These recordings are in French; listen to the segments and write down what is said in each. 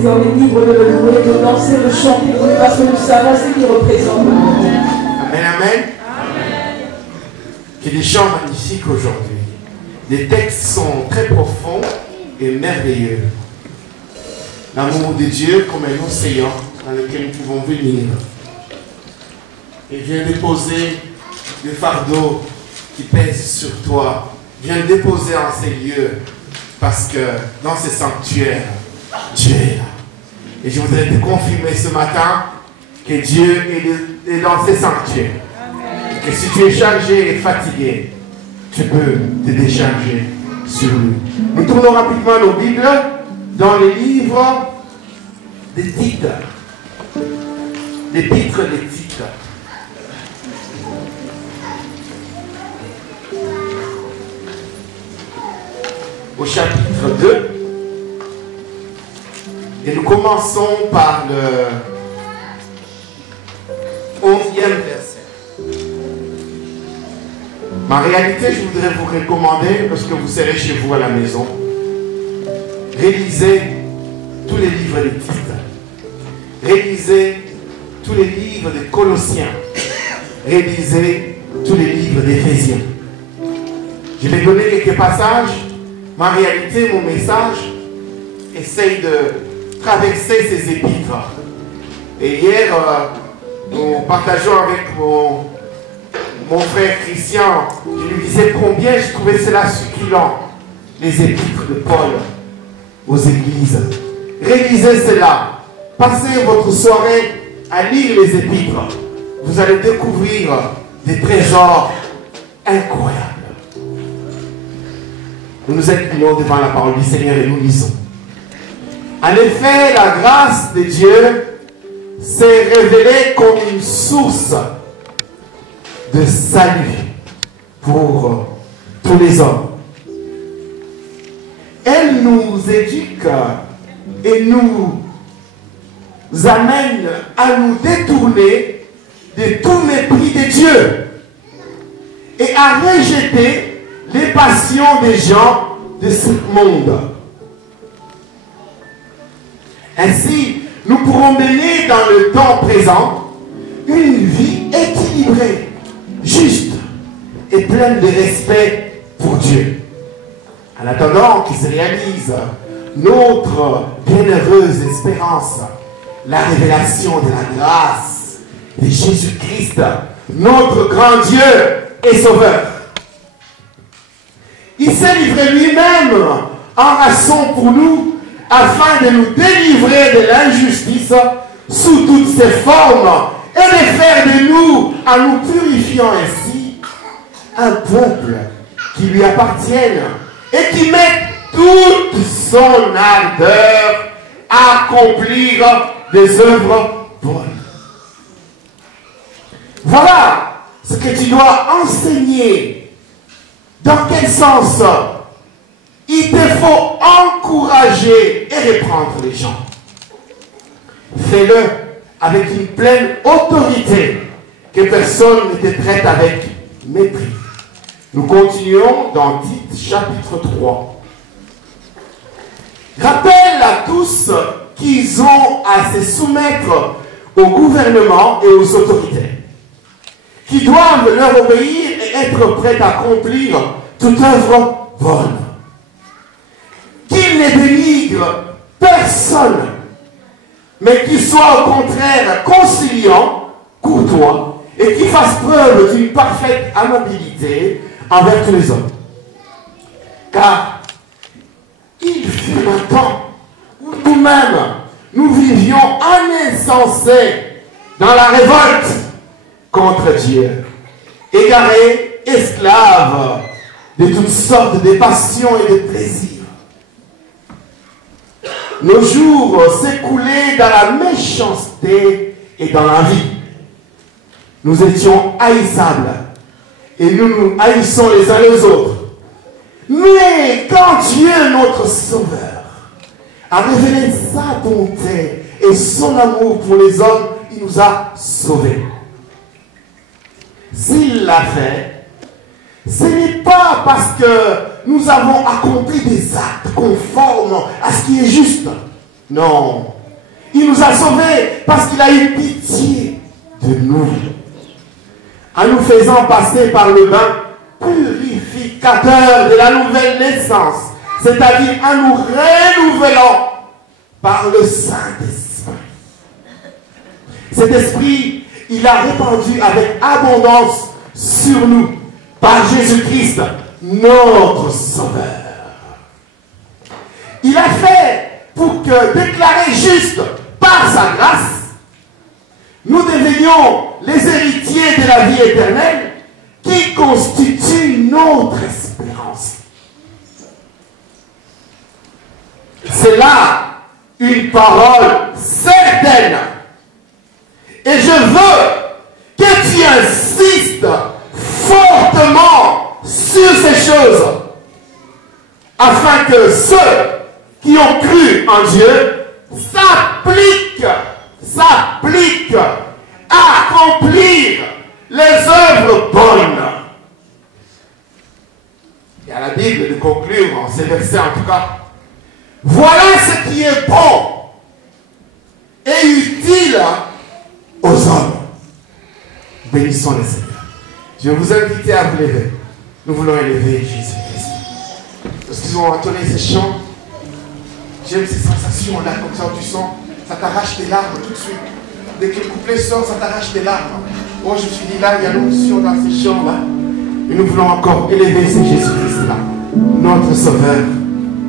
désormais libres de le louer, de danser, de chanter pour lui parce que nous savons ce qu'il représente. Amen, amen. Qu'il y ait des chants magnifiques aujourd'hui. Les textes sont très profonds et merveilleux. L'amour de Dieu comme un océan dans lequel nous pouvons venir. Et viens déposer le fardeau qui pèse sur toi. Viens le déposer en ces lieux. Parce que dans ces sanctuaires, Dieu est là. Et je voudrais te confirmer ce matin que Dieu est dans ces sanctuaires. Et si tu es chargé et fatigué, tu peux te décharger sur lui. Nous tournons rapidement nos Bibles dans les livres des titres. Les titres des titres. Au chapitre 2. Et nous commençons par le 11e verset. Ma réalité, je voudrais vous recommander, lorsque vous serez chez vous à la maison, rélisez tous les livres des titres. Rélisez tous les livres des Colossiens. Rélisez tous les livres d'Éphésiens. Je vais donner quelques passages. Ma réalité, mon message, essaye de traverser ces épîtres. Et hier, nous partageons avec mon frère Christian, je lui disais combien je trouvais cela succulent, les épîtres de Paul aux églises. Réalisez cela. Passez votre soirée à lire les épîtres. Vous allez découvrir des trésors incroyables. Nous nous inclinons devant la parole du Seigneur et nous lisons. En effet, la grâce de Dieu s'est révélée comme une source de salut pour tous les hommes. Elle nous éduque et nous amène à nous détourner de tout mépris de Dieu et à rejeter les passions des gens de ce monde. Ainsi, nous pourrons mener dans le temps présent une vie équilibrée, juste et pleine de respect pour Dieu. En attendant qu'il se réalise notre bienheureuse espérance, la révélation de la grâce de Jésus-Christ, notre grand Dieu et Sauveur. Il s'est livré lui-même en rançon pour nous, afin de nous délivrer de l'injustice sous toutes ses formes et de faire de nous, en nous purifiant ainsi, un peuple qui lui appartienne et qui met toute son ardeur à accomplir des œuvres bonnes. Voilà ce que tu dois enseigner. Dans quel sens il te faut encourager et reprendre les gens. Fais-le avec une pleine autorité que personne ne te traite avec mépris. Nous continuons dans Tite chapitre 3. Rappelle à tous qu'ils ont à se soumettre au gouvernement et aux autorités, qui doivent leur obéir et être prêts à accomplir toute œuvre bonne. Qu'ils ne dénigrent personne, mais qu'ils soient au contraire conciliants, courtois, et qu'ils fassent preuve d'une parfaite amabilité envers tous les hommes. Car il fut un temps où nous-mêmes, nous vivions en insensé dans la révolte contre Dieu, égarés, esclaves de toutes sortes de passions et de plaisirs. Nos jours s'écoulaient dans la méchanceté et dans l'envie. Nous étions haïssables et nous nous haïssons les uns les autres. Mais quand Dieu, notre Sauveur, a révélé sa bonté et son amour pour les hommes, il nous a sauvés. S'il l'a fait, ce n'est pas parce que nous avons accompli des actes conformes à ce qui est juste, Non. Il nous a sauvés parce qu'il a eu pitié de nous. En nous faisant passer par le bain purificateur de la nouvelle naissance, c'est-à-dire en nous renouvelant par le Saint-Esprit. Cet esprit, il a répandu avec abondance sur nous par Jésus-Christ, notre Sauveur. Il a fait pour que, déclarés justes par sa grâce, nous devenions les héritiers de la vie éternelle qui constitue notre espérance. C'est là une parole certaine. Et je veux que tu insistes fortement sur ces choses, afin que ceux qui ont cru en Dieu s'appliquent à accomplir les œuvres bonnes. Et à la Bible de conclure en ces versets en tout cas. Voilà ce qui est bon et utile aux hommes. Bénissons le Seigneur. Je vais vous inviter à vous lever. Nous voulons élever Jésus-Christ. Lorsqu'ils ont entonné ces chants, j'aime ces sensations-là, comme ça, tu sens, ça t'arrache tes larmes tout de suite. Dès que le couplet sort, ça t'arrache tes larmes. Oh, je me suis dit, là, il y a l'onction dans ces chants-là. Et nous voulons encore élever ce Jésus-Christ-là, notre Sauveur.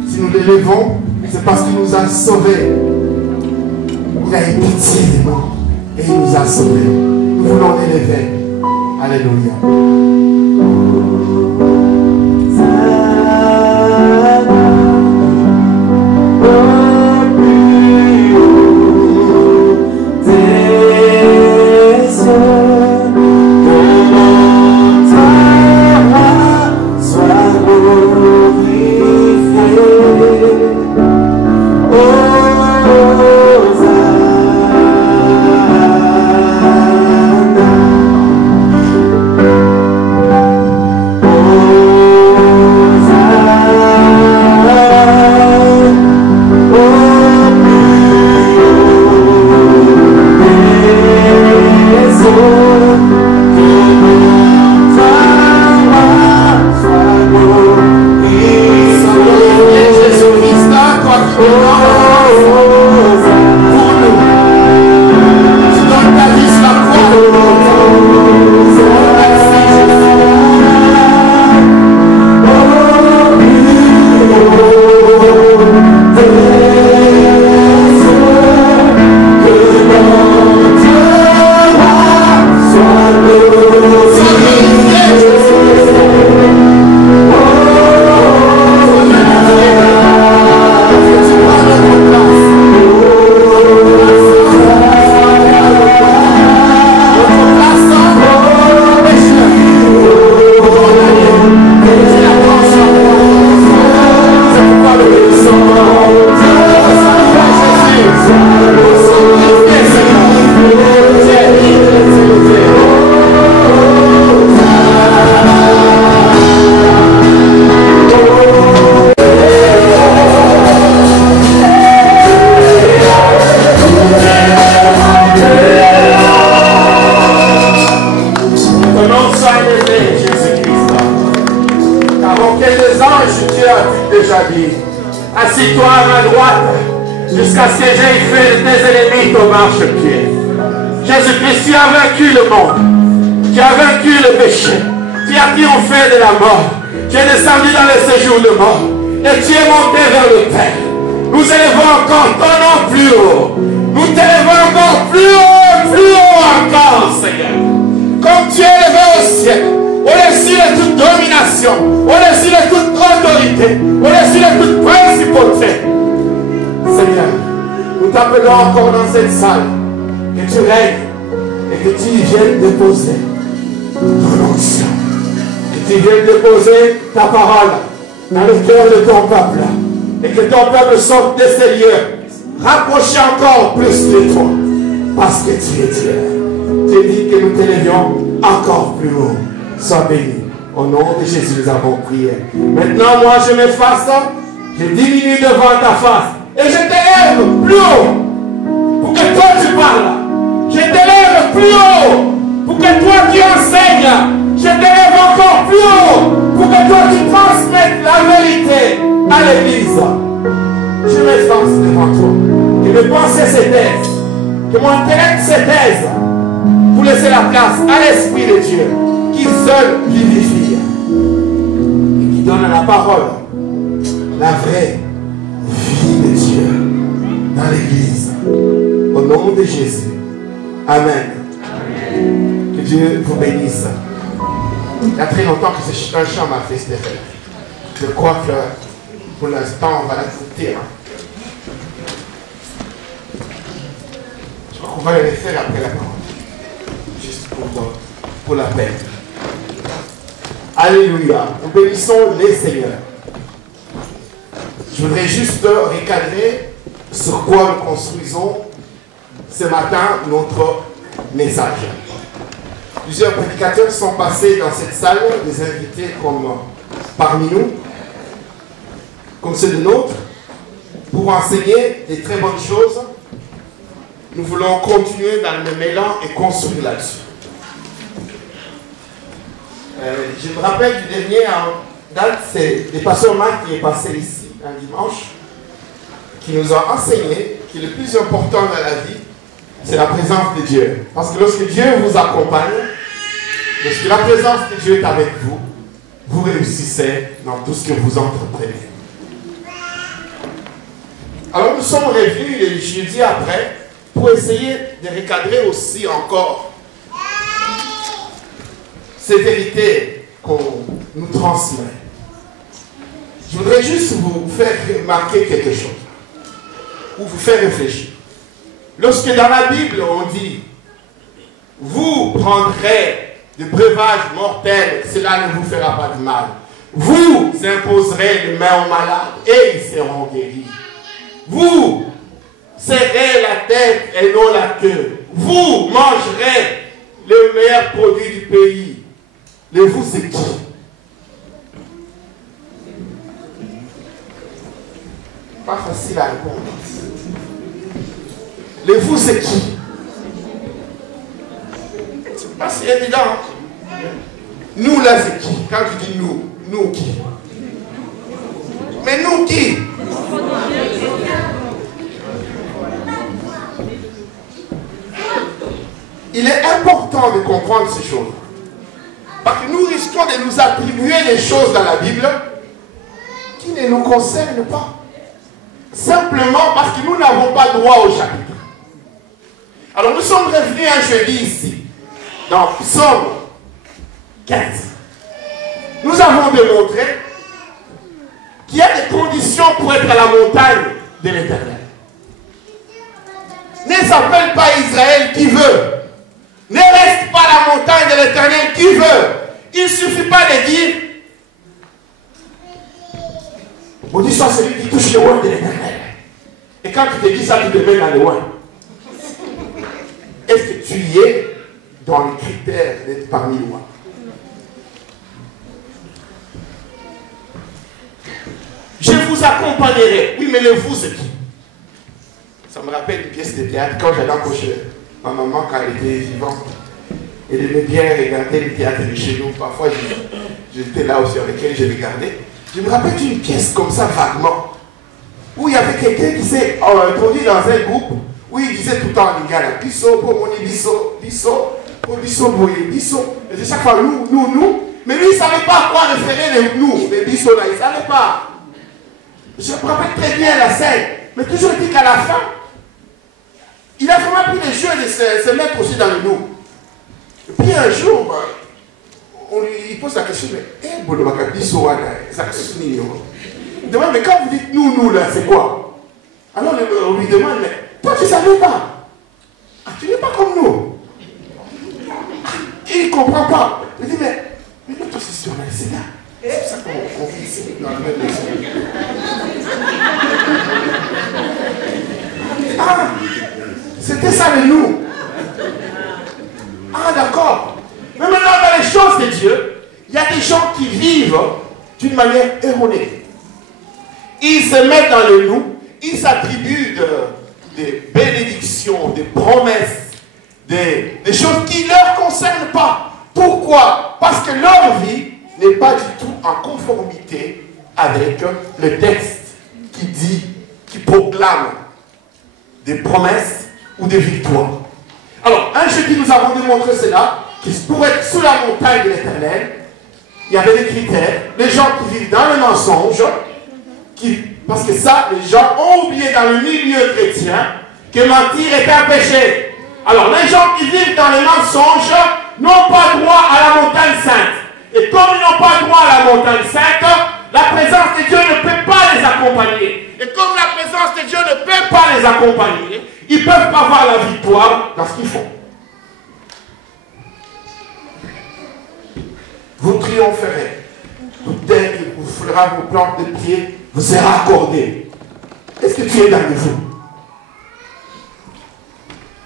Si nous l'élevons, c'est parce qu'il nous a sauvés. Il a eu pitié de nous et il nous a sauvés. Nous voulons l'élever. Alléluia. Assis-toi à ma droite, jusqu'à ce que j'aie fait tes ennemis ton marchepied. Jésus-Christ, tu as vaincu le monde. Tu as vaincu le péché. Tu as triomphé de la mort. Tu es descendu dans le séjour de mort. Et tu es monté vers le Père. Nous élevons encore ton nom plus haut. Nous t'élevons encore plus haut encore, Seigneur. Comme tu es élevé au ciel, au-dessus de toute domination, au-dessus de toute autorité, au-dessus de toute principauté. Seigneur, nous t'appelons encore dans cette salle, que tu règnes et que tu viennes déposer ton onction, que tu viennes déposer ta parole dans le cœur de ton peuple, et que ton peuple sorte de ces lieux, rapproché encore plus de toi, parce que tu es Dieu. Tu dis que nous t'élevions encore plus haut. Sois béni. Au nom de Jésus, nous avons prié. Maintenant, moi, je m'efface, je diminue devant ta face, et je t'élève plus plus haut pour que toi tu parles. Je t'élève plus haut pour que toi tu enseignes. Je t'élève encore plus haut pour que toi tu transmettes la vérité à l'église. Je m'efface devant toi. Que mes pensées s'étaisent. Que mon intellect s'étaise. Pour laisser la place à l'Esprit de Dieu qui seul vivifie et qui donne à la parole la vraie vie de Dieu dans l'église. Au nom de Jésus. Amen. Amen. Que Dieu vous bénisse. Il y a très longtemps que un chant m'a fait cet effet. Je crois que pour l'instant on va l'accepter. Je crois qu'on va le faire après la parole. Juste pour la peine. Alléluia. Nous bénissons les seigneurs. Je voudrais juste recadrer sur quoi nous construisons ce matin notre message. Plusieurs prédicateurs sont passés dans cette salle, des invités comme parmi nous, comme ceux de nôtres, pour enseigner des très bonnes choses. Nous voulons continuer dans le même élan et construire là-dessus. Je me rappelle du dernier en date, c'est le pasteur Marc qui est passé ici un dimanche, qui nous a enseigné que le plus important dans la vie, c'est la présence de Dieu. Parce que lorsque Dieu vous accompagne, lorsque la présence de Dieu est avec vous, vous réussissez dans tout ce que vous entreprenez. Alors nous sommes revenus le jeudi après pour essayer de recadrer aussi encore ces vérités qu'on nous transmet. Je voudrais juste vous faire remarquer quelque chose, ou vous faire réfléchir. Lorsque dans la Bible on dit « Vous prendrez des breuvages mortels, cela ne vous fera pas de mal. Vous imposerez les mains aux malades et ils seront guéris. Vous serrez la tête et non la queue. Vous mangerez les meilleurs produits du pays. » Les vous, c'est qui? Pas facile à répondre. Les vous, c'est qui? C'est pas si évident. Nous, là, c'est qui? Quand tu dis nous, nous qui? Mais nous qui? Il est important de comprendre ces choses. Parce que nous risquons de nous attribuer des choses dans la Bible qui ne nous concernent pas. Simplement parce que nous n'avons pas droit au chapitre. Alors nous sommes revenus un jeudi ici, dans Psaume 15. Nous avons démontré qu'il y a des conditions pour être à la montagne de l'Éternel. Ne s'appelle pas Israël qui veut. Ne reste pas à la montagne de l'Éternel qui veut. Il ne suffit pas de dire maudit soit celui qui touche le loin de l'Éternel. Et quand tu te dis ça, tu te mets dans le loin. Est-ce que tu y es dans les critères d'être parmi les loin? Je vous accompagnerai. Oui, mais le vous, c'est qui? Ça me rappelle une pièce de théâtre quand j'allais accrocher ma maman quand elle était vivante. Elle aimait bien regarder le théâtre de chez nous. Parfois, j'étais là aussi avec elle, je regardais. Je me rappelle d'une pièce comme ça, vaguement, où il y avait quelqu'un qui s'est introduit dans un groupe, où il disait tout le temps, les gars, bisso, pour mon bisso, bisso, pour bisso, boyer, bisso. Et chaque fois, nous. Mais lui, il ne savait pas à quoi référer les nous, les bisso là, il ne savait pas. Je me rappelle très bien la scène, mais toujours dit qu'à la fin, il a vraiment pris le jeu de se mettre aussi dans le nous. Et puis un jour, il pose la question, mais il demande, mais quand vous dites nous là, c'est quoi? Alors on lui demande, mais toi tu ne savais pas. Ah, tu n'es pas comme nous. Et il ne comprend pas. Il dit, mais notre session là, c'est là. C'est ça qu'on vit ici, dans le même maison. Ah, c'était ça le nous. Ah, d'accord. Mais maintenant, dans les choses de Dieu, il y a des gens qui vivent d'une manière erronée. Ils se mettent dans le nous, ils s'attribuent des bénédictions, des promesses, des choses qui ne leur concernent pas. Pourquoi? Parce que leur vie n'est pas du tout en conformité avec le texte qui dit, qui proclame des promesses ou des victoires. Alors, un jeudi, nous avons démontré cela, que pour être sous la montagne de l'Éternel, il y avait des critères. Les gens qui vivent dans le mensonge, parce que ça, les gens ont oublié dans le milieu chrétien que mentir est un péché. Alors, les gens qui vivent dans les mensonges n'ont pas droit à la montagne sainte. Et comme ils n'ont pas droit à la montagne sainte, la présence de Dieu ne peut pas les accompagner. Et comme la présence de Dieu ne peut pas les accompagner, ils ne peuvent pas avoir la victoire dans ce qu'ils font. Vous triompherez. Tout tel qui vous foulera vos plantes de pied vous sera accordé. Est-ce que tu es dans le vous?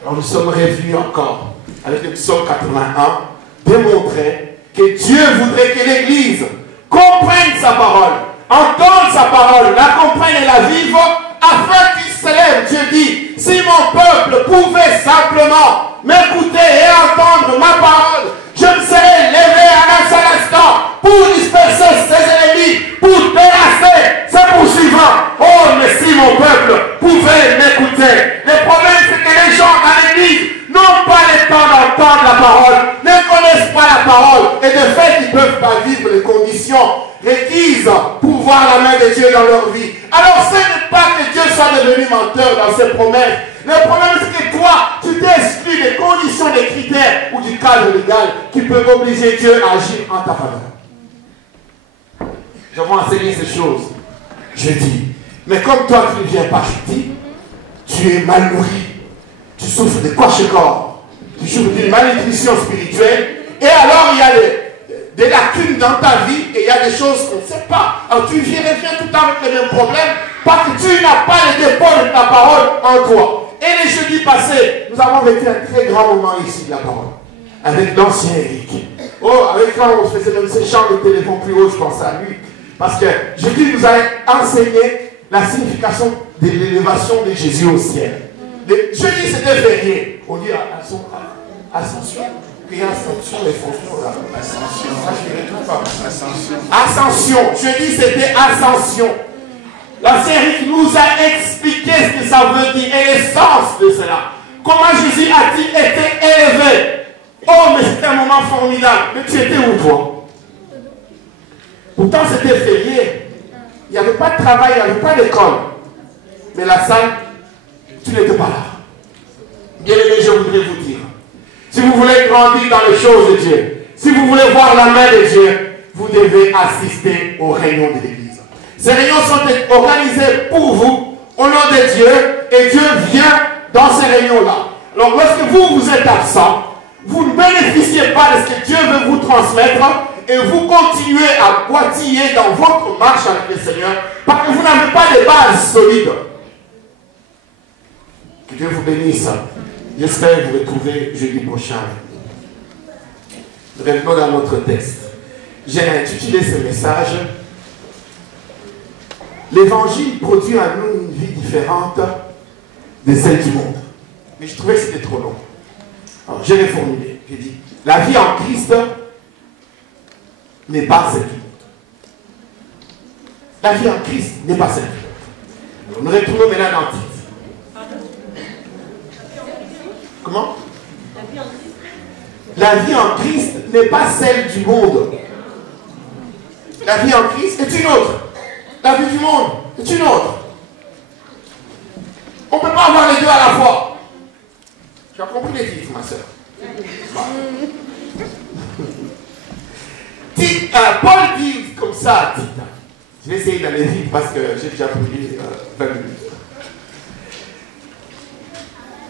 Alors nous sommes réunis encore avec le psaume 81, démontrer que Dieu voudrait que l'Église comprenne sa parole, entende sa parole, la comprenne et la vive, afin qu'il s'élève. Dieu dit, si mon peuple pouvait simplement m'écouter et entendre ma parole, je me serais levé à un seul instant pour disperser ses ennemis, pour terrasser ses poursuivants. Oh, mais si mon peuple pouvait m'écouter. Le problème, c'est que les gens dans l'église n'ont pas le temps d'entendre la parole, ne connaissent pas la parole, et de fait, ils ne peuvent pas vivre les conditions requises pour voir la main de Dieu dans leur vie. Alors, ce n'est pas que Dieu soit devenu menteur dans ses promesses. Le problème, c'est que toi, tu t'es exclu des conditions, des critères ou du cadre légal qui peuvent obliger Dieu à agir en ta faveur. Je vais enseigner ces choses. Je dis, mais comme toi, tu ne viens pas jeudi, tu es mal nourri. Tu souffres de kwashiorkor. Tu souffres d'une malnutrition spirituelle. Et alors, il y a des lacunes dans ta vie et il y a des choses qu'on ne sait pas. Alors, tu reviens tout le temps avec les mêmes problèmes parce que tu n'as pas le dépôt de ta parole en toi. Et les jeudis passés, nous avons vécu un très grand moment ici de la parole. Avec l'ancien Eric. Oh, avec quand on faisait même ces chants de téléphone plus haut, je pense à lui. Parce que Jésus nous a enseigné la signification de l'élévation de Jésus au ciel. Jeudi, c'était férié. On dit ascension. Et ascension, les fonctions là. Ascension. Jeudi, c'était ascension. La série nous a expliqué ce que ça veut dire et l'essence de cela. Comment Jésus a-t-il été élevé? Oh, mais c'était un moment formidable. Mais tu étais où, toi? Pourtant, c'était férié. Il n'y avait pas de travail, il n'y avait pas d'école. Mais la salle, tu n'étais pas là. Bien aimé, je voudrais vous dire, si vous voulez grandir dans les choses de Dieu, si vous voulez voir la main de Dieu, vous devez assister aux réunions de l'Église. Ces réunions sont organisées pour vous, au nom de Dieu, et Dieu vient dans ces réunions-là. Alors, lorsque vous êtes absent, vous ne bénéficiez pas de ce que Dieu veut vous transmettre, et vous continuez à boitiller dans votre marche avec le Seigneur, parce que vous n'avez pas de base solide. Que Dieu vous bénisse. J'espère vous retrouver jeudi prochain. Revenons dans notre texte. J'ai intitulé ce message L'Évangile produit en nous une vie différente de celle du monde. Mais je trouvais que c'était trop long. Alors, j'ai reformulé. J'ai dit, la vie en Christ n'est pas celle du monde. La vie en Christ n'est pas celle du monde. Nous retournons maintenant dans le titre. Comment? La vie en Christ n'est pas celle du monde. La vie en Christ est une autre. La vie du monde est une autre. On ne peut pas avoir les deux à la fois. Tu as compris les titres, ma soeur? Paul dit comme ça à Tite. Je vais essayer d'aller vite parce que j'ai déjà pris 20 minutes.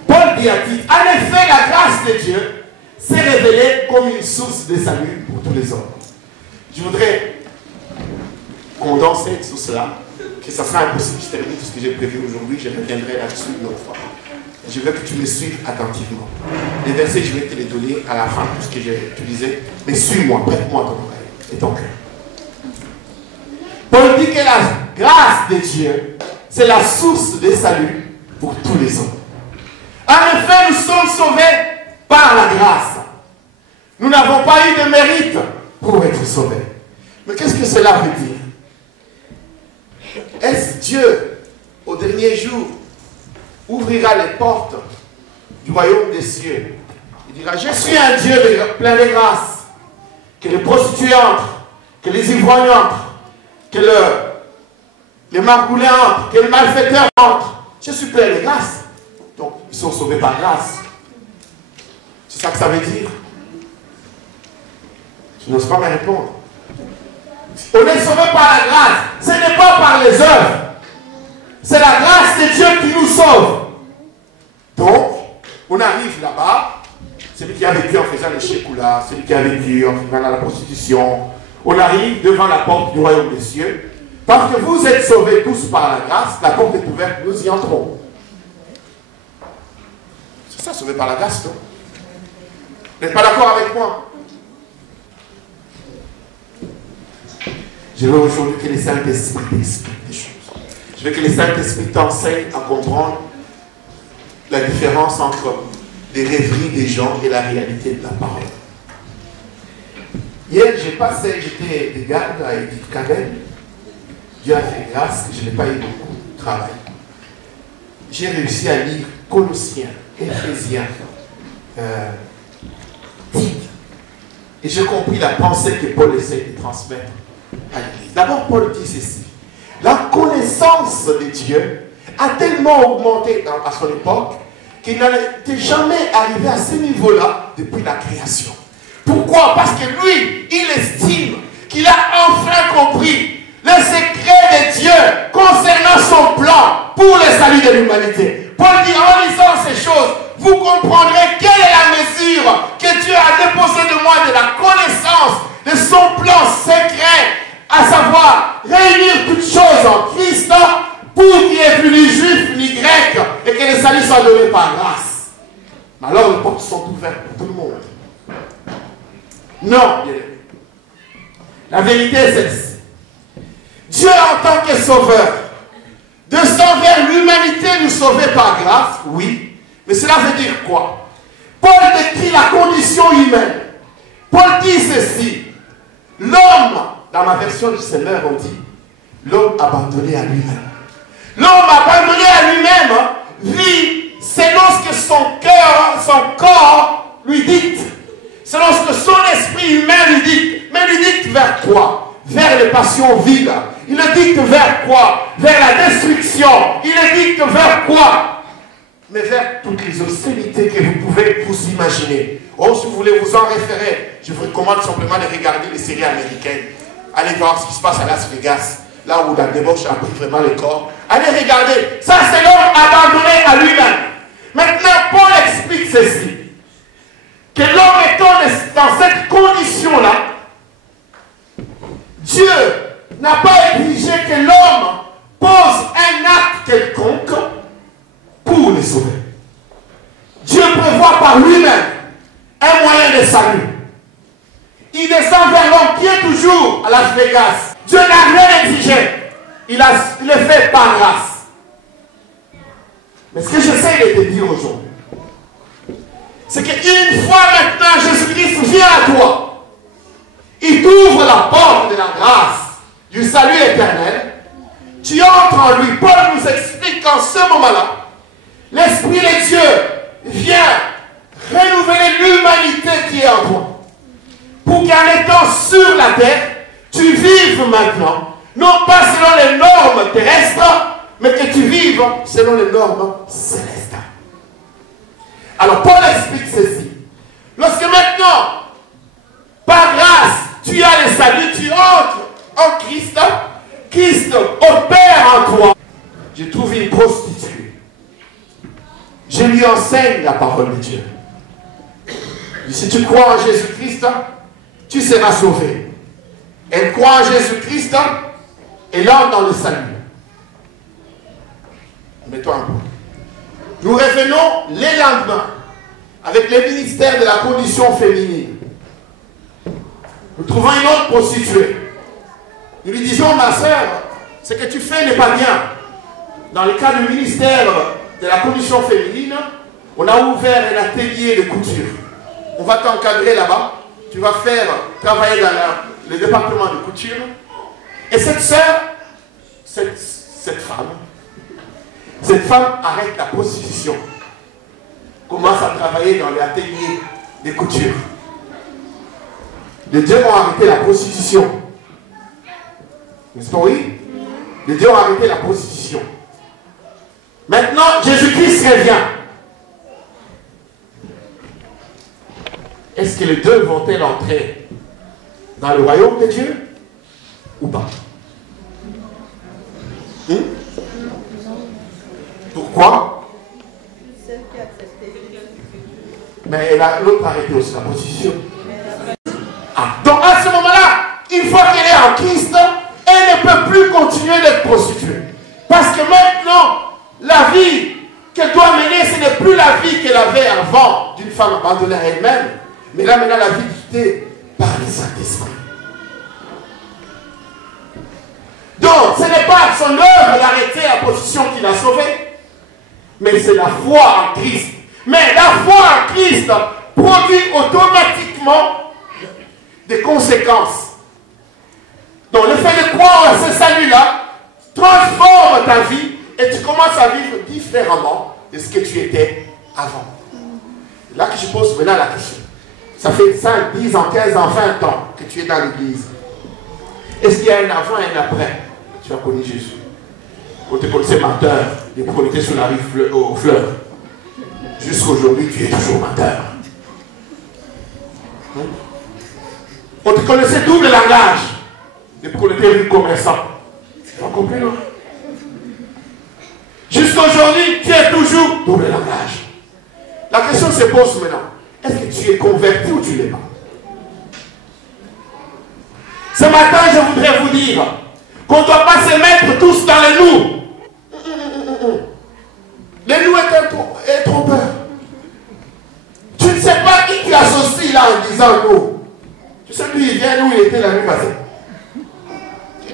Paul dit à Tite, en effet, la grâce de Dieu s'est révélée comme une source de salut pour tous les hommes. Je voudrais condenser tout cela, que ça sera impossible. Je termine tout ce que j'ai prévu aujourd'hui, je reviendrai là-dessus une autre fois. Je veux que tu me suives attentivement. Les versets, je vais te les donner à la fin, tout ce que j'ai utilisé, mais suis-moi, prête-moi ton oreille et ton cœur. Paul dit que la grâce de Dieu, c'est la source de salut pour tous les hommes. En effet, nous sommes sauvés par la grâce. Nous n'avons pas eu de mérite pour être sauvés. Mais qu'est-ce que cela veut dire? Est-ce Dieu, au dernier jour, ouvrira les portes du royaume des cieux? Il dira, je suis un Dieu plein de grâce. Que les prostituées entrent, que les ivrognes entrent, que les margoulins entrent, que les malfaiteurs entrent. Je suis plein de grâce. Donc, ils sont sauvés par grâce. C'est ça que ça veut dire. Je n'ose pas me répondre. On est sauvé par la grâce. Ce n'est pas par les œuvres. C'est la grâce de Dieu qui nous sauve. Donc, on arrive là-bas. Celui qui a vécu en faisant les chékoulas, celui qui a vécu en faisant la prostitution. On arrive devant la porte du royaume des cieux. Parce que vous êtes sauvés tous par la grâce, la porte est ouverte, nous y entrons. C'est ça, sauvé par la grâce, non? Vous n'êtes pas d'accord avec moi? Je veux aujourd'hui que les Saint-Esprit t'expliquent des choses. Je veux que les Saint-Esprit t'enseignent à comprendre la différence entre les rêveries des gens et la réalité de la parole. Hier, j'étais des gardes à Edith Cavell. Dieu a fait grâce que je n'ai pas eu beaucoup de travail. J'ai réussi à lire Colossiens, Éphésiens, Tite. Et j'ai compris la pensée que Paul essaie de transmettre à l'Église. D'abord, Paul dit ceci. La connaissance de Dieu a tellement augmenté à son époque qu'il n'était jamais arrivé à ce niveau-là depuis la création. Pourquoi? Parce que lui, il estime qu'il a enfin compris le secret de Dieu concernant son plan pour le salut de l'humanité. Paul dit, en lisant ces choses, vous comprendrez quelle est la mesure que Dieu a déposée de moi de la connaissance de son plan secret, à savoir réunir toutes choses en Christ pour qu'il n'y ait plus ni juif ni grec et que les saluts soient donnés par grâce. Mais alors les portes sont ouvertes pour tout le monde. Non, bien aimé. La vérité est celle-ci. Dieu en tant que sauveur descend vers l'humanité nous sauver par grâce, oui. Mais cela veut dire quoi? Paul décrit la condition humaine. Paul dit ceci. L'homme, dans ma version du Seigneur, on dit l'homme abandonné à lui-même. L'homme abandonné à lui-même vit selon ce que son cœur, son corps lui dicte. Selon ce que son esprit humain lui dicte. Mais lui dicte vers quoi? Vers les passions viles. Il le dicte vers quoi? Vers la destruction. Il le dicte vers quoi? Mais vers toutes les obscénités que vous pouvez vous imaginer. Oh, si vous voulez vous en référer, je vous recommande simplement de regarder les séries américaines. Allez voir ce qui se passe à Las Vegas, là où la débauche a pris vraiment le corps. Allez regarder. Ça, c'est l'homme abandonné à lui-même. Maintenant, Paul explique ceci. Que l'homme étant dans cette condition-là, Dieu n'a pas exigé que l'homme pose un acte quelconque pour les sauver. Dieu prévoit par lui-même un moyen de salut. Il descend vers l'homme qui est toujours à Las Vegas. Dieu n'a rien exigé. Il le fait par grâce. Mais ce que j'essaie de te dire aujourd'hui, c'est qu'une fois maintenant Jésus-Christ vient à toi, il t'ouvre la porte de la grâce, du salut éternel, tu entres en lui. Paul nous explique qu'en ce moment-là, l'Esprit de Dieu vient renouveler l'humanité qui est en toi. Pour qu'en étant sur la terre, tu vives maintenant, non pas selon les normes terrestres, mais que tu vives selon les normes célestes. Alors Paul explique ceci. Lorsque maintenant, par grâce, tu as le salut, tu entres en Christ, Christ opère en toi. Je trouve une prostituée. Je lui enseigne la parole de Dieu. Si tu crois en Jésus-Christ, tu seras sauvé. Elle croit en Jésus-Christ, elle entre dans le salut. Mets-toi un peu. Nous revenons les lendemains avec les ministères de la condition féminine. Nous trouvons une autre prostituée. Nous lui disons, ma soeur, ce que tu fais n'est pas bien. Dans le cas du ministère de la commission féminine, on a ouvert un atelier de couture. On va t'encadrer là-bas. Tu vas faire travailler dans le département de couture. Et cette sœur, cette femme arrête la prostitution. Commence à travailler dans l'atelier de couture. Les dieux ont arrêté la prostitution. N'est-ce pas oui? Les dieux ont arrêté la prostitution. Maintenant, Jésus-Christ revient. Est-ce que les deux vont-elles entrer dans le royaume de Dieu ou pas? Pourquoi? Mais l'autre a arrêté aussi la prostitution. Ah, donc à ce moment-là, une fois qu'elle est en Christ, elle ne peut plus continuer d'être prostituée. Parce que maintenant, la vie qu'elle doit mener, ce n'est plus la vie qu'elle avait avant d'une femme abandonnée à elle-même. Mais là, maintenant, la vie dictée par le Saint-Esprit. Donc, ce n'est pas son œuvre d'arrêter la prostitution qui l'a sauvée, mais c'est la foi en Christ. Mais la foi en Christ produit automatiquement des conséquences. Donc, le fait de croire à ce salut-là transforme ta vie et tu commences à vivre différemment de ce que tu étais avant. Là que je pose maintenant la question. Ça fait 5, 10 ans, 15 ans, 20 ans que tu es dans l'église. Est-ce qu'il y a un avant et un après? Tu as connu Jésus. Quand tu connaissais menteur, et vous connaissez sur la rive aux fleurs. Jusqu'aujourd'hui, tu es toujours menteur. On te connaissait double langage. Et pour le terrible commerçant. Tu as compris, non? Jusqu'aujourd'hui, tu es toujours double langage. La question se pose maintenant. Est-ce que tu es converti ou tu ne l'es pas? Ce matin, je voudrais vous dire qu'on ne doit pas se mettre tous dans les nous. Les nous est trompeur. Tu ne sais pas qui tu associes là en disant nous. Tu sais, lui, il vient où il était la nuit passée.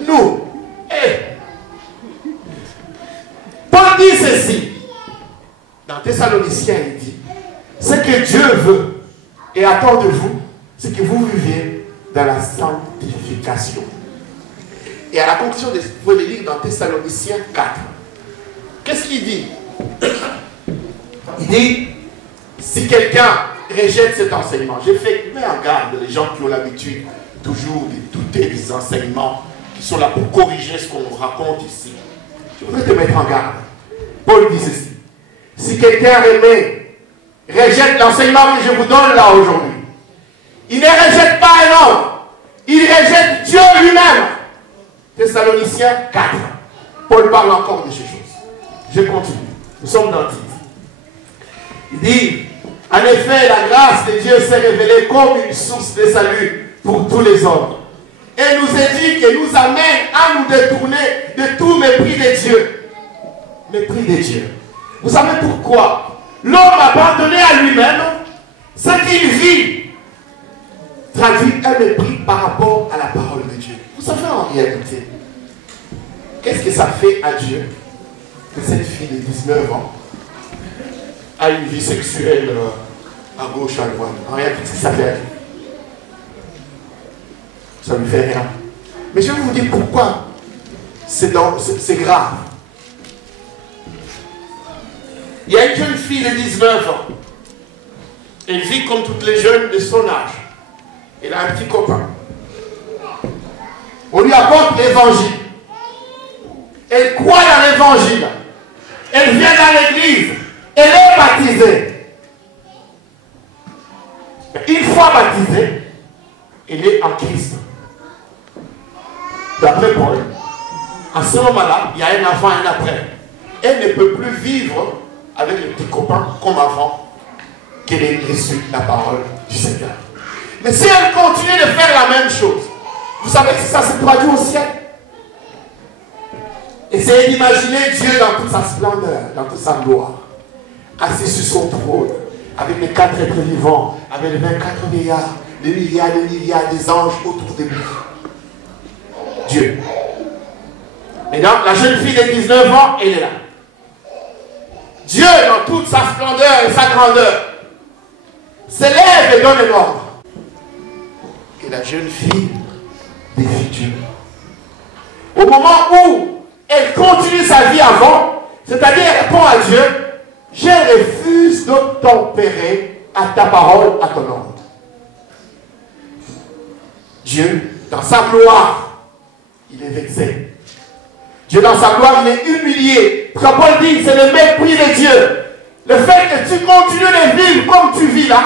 Nous. Paul dit ceci. Dans Thessaloniciens, il dit, ce que Dieu veut et attend de vous, c'est que vous viviez dans la sanctification. Et à la conclusion, vous pouvez le lire dans Thessaloniciens 4. Qu'est-ce qu'il dit? Il dit, si quelqu'un rejette cet enseignement, mets en garde les gens qui ont l'habitude toujours de douter des enseignements qui sont là pour corriger ce qu'on raconte ici. Je voudrais te mettre en garde. Paul dit ceci. Si quelqu'un rejette l'enseignement que je vous donne là aujourd'hui, il ne rejette pas un homme, il rejette Dieu lui-même. Thessaloniciens 4. Paul parle encore de ces choses. Je continue. Nous sommes dans le titre. Il dit, en effet, la grâce de Dieu s'est révélée comme une source de salut pour tous les hommes. Et nous est dit que nous amène à nous détourner de tout mépris de Dieu. Mépris de Dieu. Vous savez pourquoi? L'homme abandonné à lui-même, ce qu'il vit, traduit un mépris par rapport à la parole de Dieu. Vous savez en réalité, qu'est-ce que ça fait à Dieu que cette fille de 19 ans a une vie sexuelle à gauche, à droite? En réalité, qu'est-ce que ça fait à Dieu? Ça lui fait rien. Mais je vais vous dire pourquoi c'est grave. Il y a une jeune fille de 19 ans. Elle vit comme toutes les jeunes de son âge. Elle a un petit copain. On lui apporte l'évangile. Elle croit dans l'évangile. Elle vient dans l'église. Elle est baptisée. Une fois baptisée, elle est en Christ. D'après Paul, à ce moment-là, il y a un avant et un après. Elle ne peut plus vivre avec les petits copains comme avant qu'elle ait reçu la parole du Seigneur. Mais si elle continue de faire la même chose, vous savez que ça se traduit au ciel. Essayez d'imaginer Dieu dans toute sa splendeur, dans toute sa gloire, assis sur son trône, avec les 4 êtres vivants, avec les 24 vieillards, des milliards des anges autour de lui. Dieu. Maintenant, la jeune fille de 19 ans, elle est là. Dieu, dans toute sa splendeur et sa grandeur, s'élève et donne un ordre. Et la jeune fille défie Dieu. Au moment où elle continue sa vie avant, c'est-à-dire elle répond à Dieu, je refuse d'obtempérer à ta parole, à ton ordre. Dieu, dans sa gloire, il est vexé. Dieu, dans sa gloire, il est humilié. Quand Paul dit, c'est le mépris de Dieu. Le fait que tu continues de vivre comme tu vis là,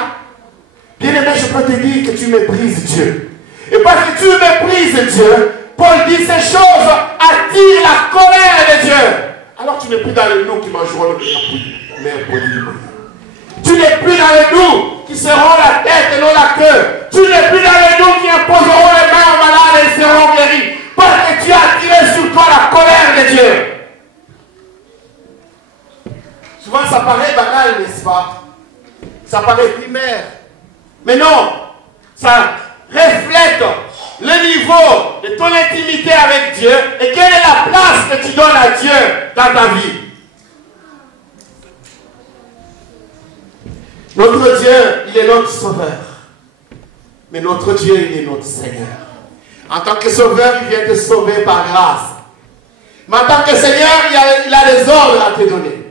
bien aimé, je peux te dire que tu méprises Dieu. Et parce que tu méprises Dieu, Paul dit ces choses attirent la colère de Dieu. Alors tu n'es plus dans les nous qui mangeront le meilleur produit du monde. Tu n'es plus dans les nous qui seront la tête et non la queue. Tu n'es plus dans les nous qui imposeront les mains aux malades et seront guéris. Parce que tu as attiré sur toi la colère de Dieu. Souvent ça paraît banal, n'est-ce pas? Ça paraît primaire. Mais non, ça reflète le niveau de ton intimité avec Dieu et quelle est la place que tu donnes à Dieu dans ta vie. Notre Dieu, il est notre sauveur. Mais notre Dieu, il est notre Seigneur. En tant que sauveur, il vient te sauver par grâce. Mais en tant que Seigneur, il a des ordres à te donner.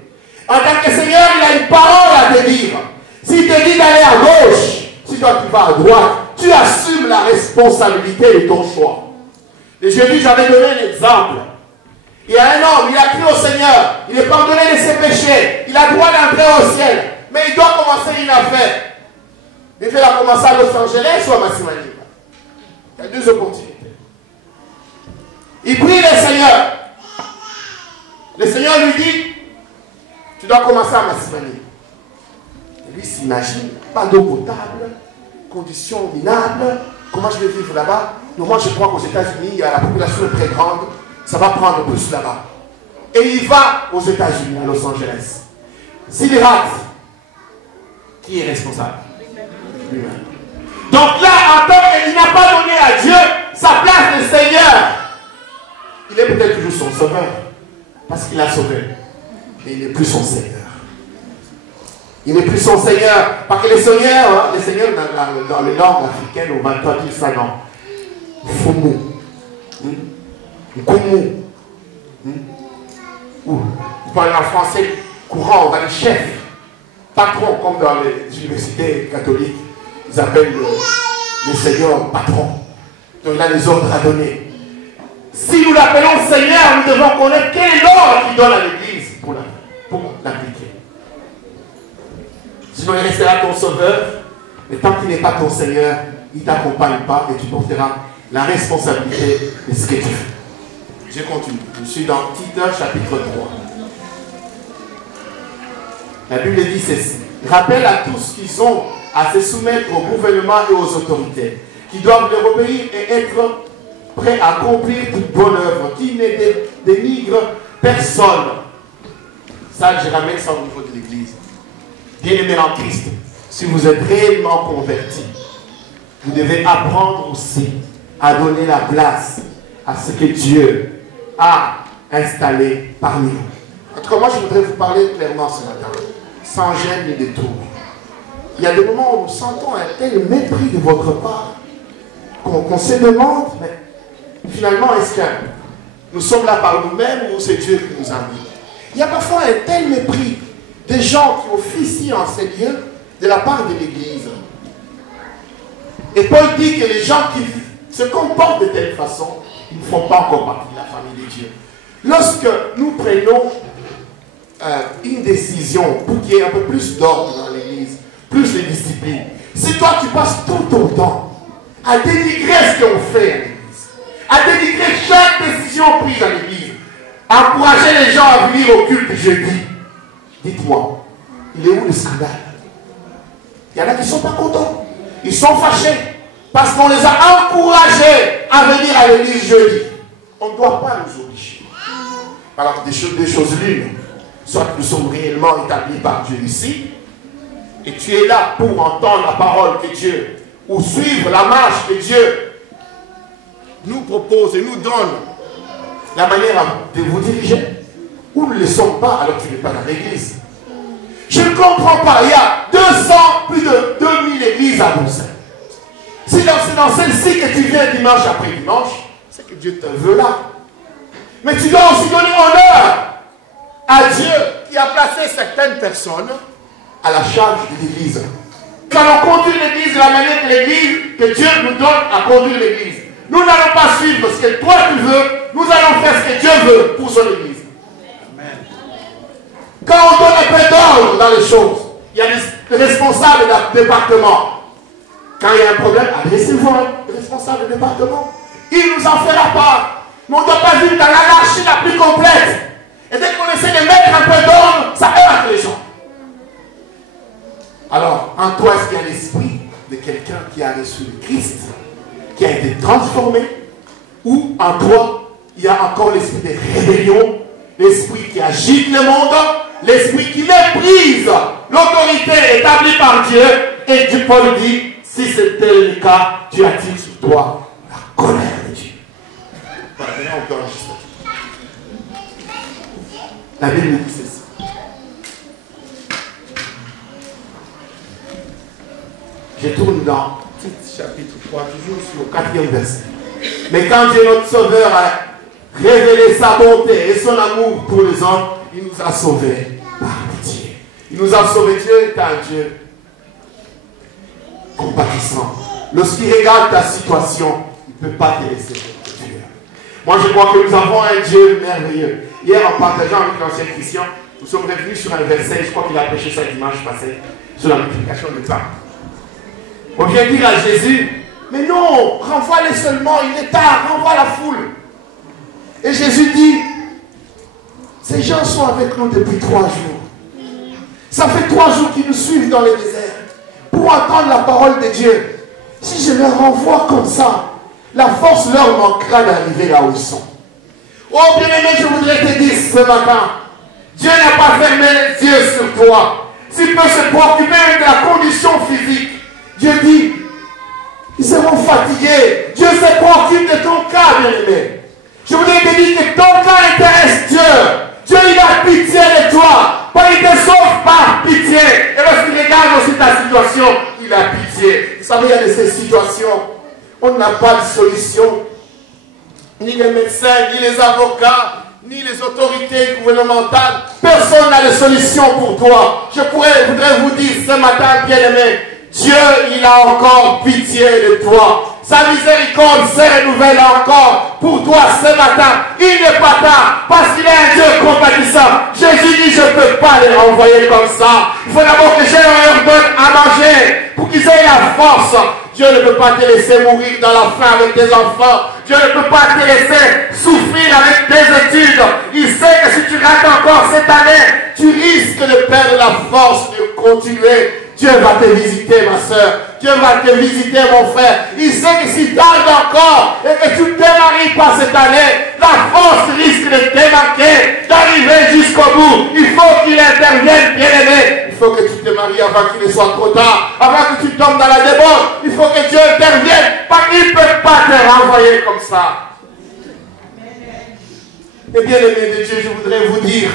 En tant que Seigneur, il a une parole à te dire. S'il te dit d'aller à gauche, si toi tu vas à droite, tu assumes la responsabilité de ton choix. Et jeudi, j'avais donné un exemple. Il y a un homme, il a crié au Seigneur, il est pardonné de ses péchés, il a droit d'entrer au ciel, mais il doit commencer une affaire. Il fait la commencer à Los Angeles ou à Massimani. Il y a deux opportunités. Il prie le Seigneur. Le Seigneur lui dit, tu dois commencer à Massimani. Et lui s'imagine, pas d'eau potable, conditions minables, comment je vais vivre là-bas? Donc moi je crois qu'aux États-Unis, la population est très grande, ça va prendre plus là-bas. Et il va aux États-Unis, à Los Angeles. S'il rate, qui est responsable? Lui-même. Donc là, en tant qu'il n'a pas donné à Dieu sa place de Seigneur, il est peut-être toujours son sauveur, parce qu'il a sauvé, mais il n'est plus son Seigneur. Il n'est plus son Seigneur, parce que les seigneurs dans les langues africaines, on va pas dire ça, non. Fumu, Kumu, ou vous parlez en français courant, on va dire chef, patron, comme dans les universités catholiques, ils appellent les seigneurs patrons. Donc il a des ordres à donner. Si nous l'appelons Seigneur, nous devons connaître quel est l'ordre qu'il donne à l'Église pour l'appliquer. Sinon il restera ton sauveur, mais tant qu'il n'est pas ton Seigneur, il ne t'accompagne pas et tu porteras la responsabilité de ce que tu fais. Je continue. Je suis dans Tite chapitre 3. La Bible dit ceci. Rappelle à tous qu'ils ont à se soumettre au gouvernement et aux autorités, qui doivent leur obéir et être prêts à accomplir toute bonne œuvre, qui ne dénigre personne. Ça, je ramène ça au niveau de l'Église. Bien-aimés en Christ, si vous êtes réellement convertis, vous devez apprendre aussi à donner la place à ce que Dieu a installé parmi nous. Autrement, je voudrais vous parler clairement ce matin, sans gêne ni détour. Il y a des moments où nous sentons un tel mépris de votre part qu'on se demande, mais finalement, est-ce que nous sommes là par nous-mêmes ou c'est Dieu qui nous a mis? Il y a parfois un tel mépris des gens qui officient en ces lieux de la part de l'Église. Et Paul dit que les gens qui se comportent de telle façon, ils ne font pas encore partie de la famille de Dieu. Lorsque nous prenons une décision pour qu'il y ait un peu plus d'ordre dans l'Église, plus de discipline, si toi tu passes tout ton temps à dénigrer ce qu'on fait à l'Église, à dénigrer chaque décision prise à l'Église, à encourager les gens à venir au culte jeudi, dites-moi, il est où le scandale? Il y en a qui ne sont pas contents. Ils sont fâchés parce qu'on les a encouragés à venir à l'église jeudi. On ne doit pas nous obliger. Alors, des choses l'une. Soit nous sommes réellement établis par Dieu ici, et tu es là pour entendre la parole de Dieu, ou suivre la marche que Dieu nous propose et nous donne, la manière de vous diriger. Ou nous ne le sommes pas alors tu n'es pas dans l'église. Je ne comprends pas. Il y a plus de 2000 églises à Bruxelles. Si c'est dans celle-ci que tu viens dimanche après dimanche, c'est que Dieu te veut là. Mais tu dois aussi donner honneur à Dieu qui a placé certaines personnes à la charge de l'église. Nous allons conduire l'église de la manière que Dieu nous donne à conduire l'église. Nous n'allons pas suivre ce que toi tu veux, nous allons faire ce que Dieu veut pour son église. Amen. Quand on donne un peu d'ordre dans les choses, il y a des responsables d'un département. Quand il y a un problème, adressez-vous au responsable du département. Il nous en fera part. Mais on ne doit pas vivre dans l'anarchie la plus complète. Et dès qu'on essaie de mettre un peu d'ordre, ça heurte les gens. Alors, en toi, est-ce qu'il y a l'esprit de quelqu'un qui a reçu le Christ, qui a été transformé, ou en toi, il y a encore l'esprit de rébellion, l'esprit qui agite le monde, l'esprit qui méprise l'autorité établie par Dieu, et Dieu Paul dit, si c'était le cas, tu attires sur toi la colère de Dieu. Voilà, maintenant on peut enregistrer. La Bible dit ceci. Je tourne dans Tite chapitre 3, toujours sur le 4e verset. Mais quand Dieu notre Sauveur a révélé sa bonté et son amour pour les hommes, il nous a sauvés par pitié. Il nous a sauvés. Dieu est un Dieu compatissant. Lorsqu'il regarde ta situation, il ne peut pas te laisser tuer. Moi, je crois que nous avons un Dieu merveilleux. Hier, en partageant avec l'ancien Christian, nous sommes revenus sur un verset, je crois qu'il a prêché ça dimanche passé, sur la multiplication du pain. On vient dire à Jésus, mais non, renvoie-les seulement, il est tard, renvoie la foule. Et Jésus dit, ces gens sont avec nous depuis 3 jours. Ça fait 3 jours qu'ils nous suivent dans le désert pour entendre la parole de Dieu. Si je les renvoie comme ça, la force leur manquera d'arriver là où ils sont. Oh bien-aimé, je voudrais te dire ce matin, Dieu n'a pas fermé les yeux sur toi. S'il peut se préoccuper de la condition physique, Dieu dit, ils seront fatigués. Dieu se préoccupe de ton cas, bien-aimé. Je voudrais te dire que ton cas intéresse Dieu. Dieu, il a pitié de toi. Pas il te sauve par pitié. Et lorsqu'il regarde aussi ta situation, il a pitié. Vous savez, il y a de ces situations, on n'a pas de solution. Ni les médecins, ni les avocats, ni les autorités gouvernementales. Personne n'a de solution pour toi. Je voudrais vous dire ce matin, bien-aimé, Dieu, il a encore pitié de toi. Sa miséricorde se renouvelle encore pour toi ce matin. Il n'est pas tard parce qu'il est un Dieu compatissant. Jésus dit, je ne peux pas les renvoyer comme ça. Il faut d'abord que je leur donne à manger pour qu'ils aient la force. Dieu ne peut pas te laisser mourir dans la faim avec tes enfants. Dieu ne peut pas te laisser souffrir avec tes études. Il sait que si tu rates encore cette année, tu risques de perdre la force de continuer. Dieu va te visiter, ma soeur. Dieu va te visiter, mon frère. Il sait que si tu tardes encore et que tu ne te maries pas cette année, la force risque de te manquer, d'arriver jusqu'au bout. Il faut qu'il intervienne, bien-aimé. Il faut que tu te maries avant qu'il ne soit trop tard, avant que tu tombes dans la débauche. Il faut que Dieu intervienne, parce qu'il ne peut pas te renvoyer comme ça. Et bien-aimé de Dieu, je voudrais vous dire,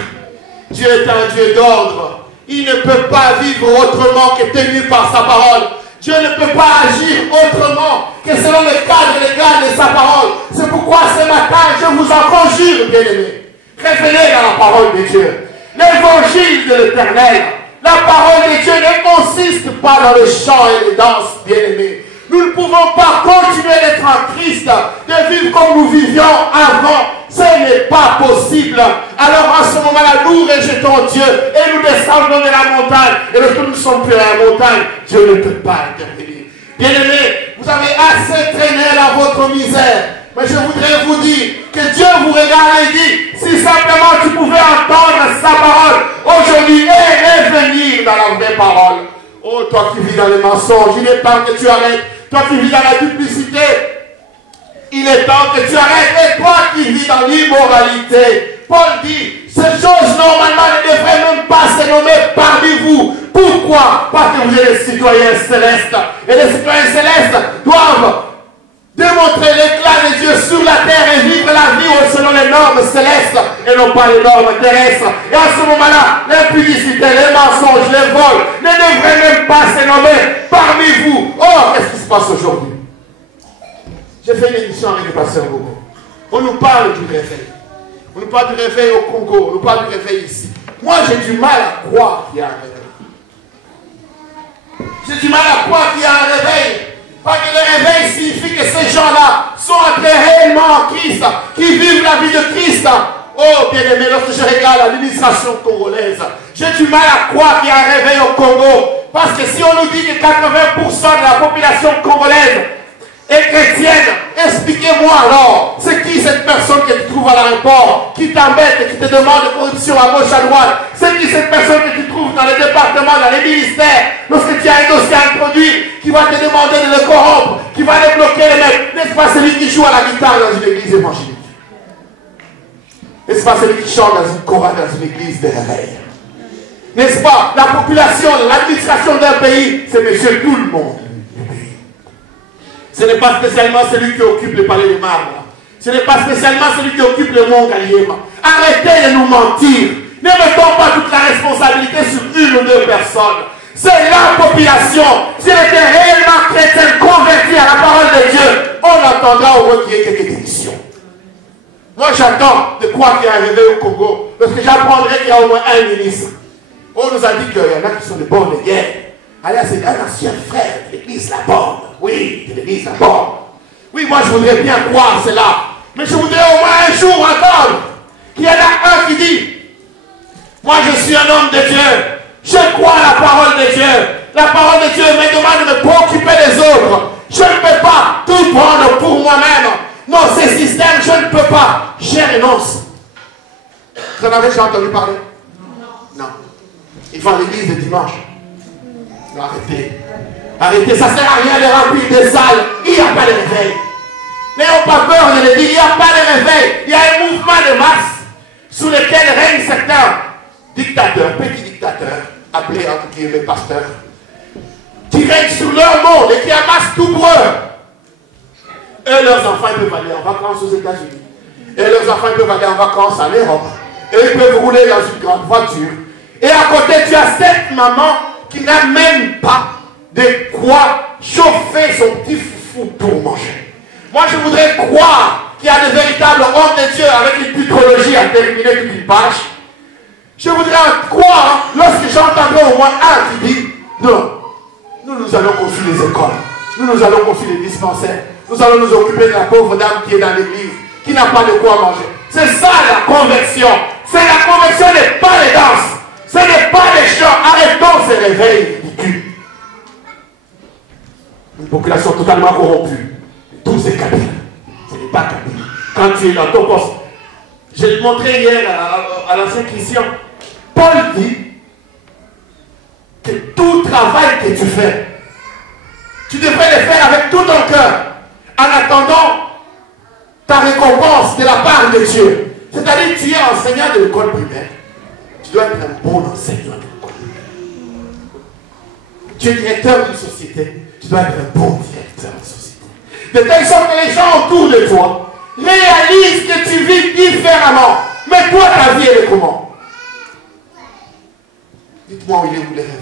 Dieu est un Dieu d'ordre. Il ne peut pas vivre autrement que tenu par sa parole. Dieu ne peut pas agir autrement que selon le cadre légal de sa parole. C'est pourquoi ce matin, je vous en conjure, bien-aimés. Révélez dans la parole de Dieu. L'évangile de l'Éternel. La parole de Dieu ne consiste pas dans le chant et les danses, bien-aimés. Nous ne pouvons pas continuer d'être en Christ, de vivre comme nous vivions avant. Ce n'est pas possible. Alors en ce moment-là, nous rejetons Dieu et nous descendons de la montagne. Et lorsque nous sommes plus à la montagne, Dieu ne peut pas intervenir. Bien-aimés, vous avez assez traîné dans votre misère. Mais je voudrais vous dire que Dieu vous regarde et dit, si simplement tu pouvais entendre sa parole aujourd'hui et revenir dans la vraie parole. Oh, toi qui vis dans les mensonges, il est temps que tu arrêtes. Toi qui vis dans la duplicité, il est temps que tu arrêtes. Et toi qui vis dans l'immoralité, Paul dit, ces choses normalement ne devraient même pas se nommer parmi vous. Pourquoi? Parce que vous êtes des citoyens célestes. Et les citoyens célestes doivent démontrer l'éclat de Dieu sur la terre et vivre la vie selon les normes célestes. et non pas les normes terrestres. Et à ce moment-là, l'impudicité, les mensonges, les vols ne devraient même pas se nommer parmi vous. Oh, qu'est-ce qui se passe aujourd'hui? J'ai fait une émission avec le pasteur Gogo. On nous parle du réveil. On nous parle du réveil au Congo. On nous parle du réveil ici. Moi, j'ai du mal à croire qu'il y a un réveil. J'ai du mal à croire qu'il y a un réveil. Parce que le réveil signifie que ces gens-là sont entrés réellement en Christ, qui vivent la vie de Christ. Oh, bien-aimé, lorsque je regarde l'administration congolaise, j'ai du mal à croire qu'il y a un réveil au Congo. Parce que si on nous dit que 80% de la population congolaise est chrétienne, expliquez-moi alors, c'est qui cette personne que tu trouves à l'aéroport, qui t'embête et qui te demande de corruption à gauche à droite? C'est qui cette personne que tu trouves dans les départements, dans les ministères, lorsque tu as un dossier introduit, qui va te demander de le corrompre, qui va débloquer les mecs? N'est-ce pas celui qui joue à la guitare dans une église évangélique? N'est-ce pas celui qui chante dans une chorale dans une église de réveil? N'est-ce pas? La population, l'administration d'un pays, c'est monsieur tout le monde. Ce n'est pas spécialement celui qui occupe le palais de marbre. Ce n'est pas spécialement celui qui occupe le mont Galiema. Arrêtez de nous mentir. Ne mettons pas toute la responsabilité sur une ou deux personnes. C'est la population. Si elle était réellement chrétienne, convertie à la parole de Dieu, on attendra au moins qu'il y ait quelques éditions. Moi, j'attends de quoi qu'il y a un réveil au Congo. Parce que j'apprendrai qu'il y a au moins un ministre. On nous a dit qu'il y en a qui sont de bornes de guerre. Alors, c'est un ancien frère de l'église La Borne. Oui, de l'église La Borne. Oui, moi, je voudrais bien croire cela. Mais je voudrais au moins un jour entendre qu'il y en a un qui dit: moi, je suis un homme de Dieu. Je crois à la parole de Dieu. La parole de Dieu me demande de me préoccuper des autres. Je ne peux pas tout prendre pour moi-même. Non, ces systèmes, je ne peux pas. Je renonce. Vous en avez déjà entendu parler? Non. Ils vont à l'église le dimanche. Non, arrêtez. Arrêtez, ça ne sert à rien de remplir des salles. Il n'y a pas de réveil. N'ayons pas peur de le dire. Il n'y a pas de réveil. Il y a un mouvement de masse sous lequel règnent certains dictateurs, petits dictateurs, appelés entre guillemets pasteurs, qui règnent sur leur monde et qui amassent tout pour eux. Eux, leurs enfants, ils peuvent aller en vacances aux États-Unis. Et leurs enfants, ils peuvent aller en vacances en Europe. Et ils peuvent rouler dans une grande voiture. Et à côté, tu as cette maman qui n'a même pas de quoi chauffer son petit foufou pour manger. Moi, je voudrais croire qu'il y a de véritables hommes de Dieu avec une futurologie à terminer toute une page. Je voudrais croire lorsque j'entendrai au moins un qui dit: non, nous allons construire les écoles, nous allons construire les dispensaires, nous allons nous occuper de la pauvre dame qui est dans l'église, qui n'a pas de quoi manger. C'est ça la conversion. C'est la conversion n'est pas les danses. Ce n'est pas les chants. Arrêtons ces réveils ridicules. Une population totalement corrompue. Tout c'est Kabila. Ce n'est pas Kabila. Quand tu es dans ton poste. Je l'ai montré hier à l'ancien Christian. Paul dit que tout travail que tu fais, tu devrais le faire avec tout ton cœur, en attendant ta récompense de la part de Dieu. C'est-à-dire que tu es enseignant de l'école primaire. Tu dois être un bon enseignant de l'école primaire. Tu es directeur d'une société. Tu dois être un bon directeur de société. De telle sorte que les gens autour de toi réalisent que tu vis différemment. Mais toi, ta vie, elle est comment? Dites-moi où il est, où les réveils.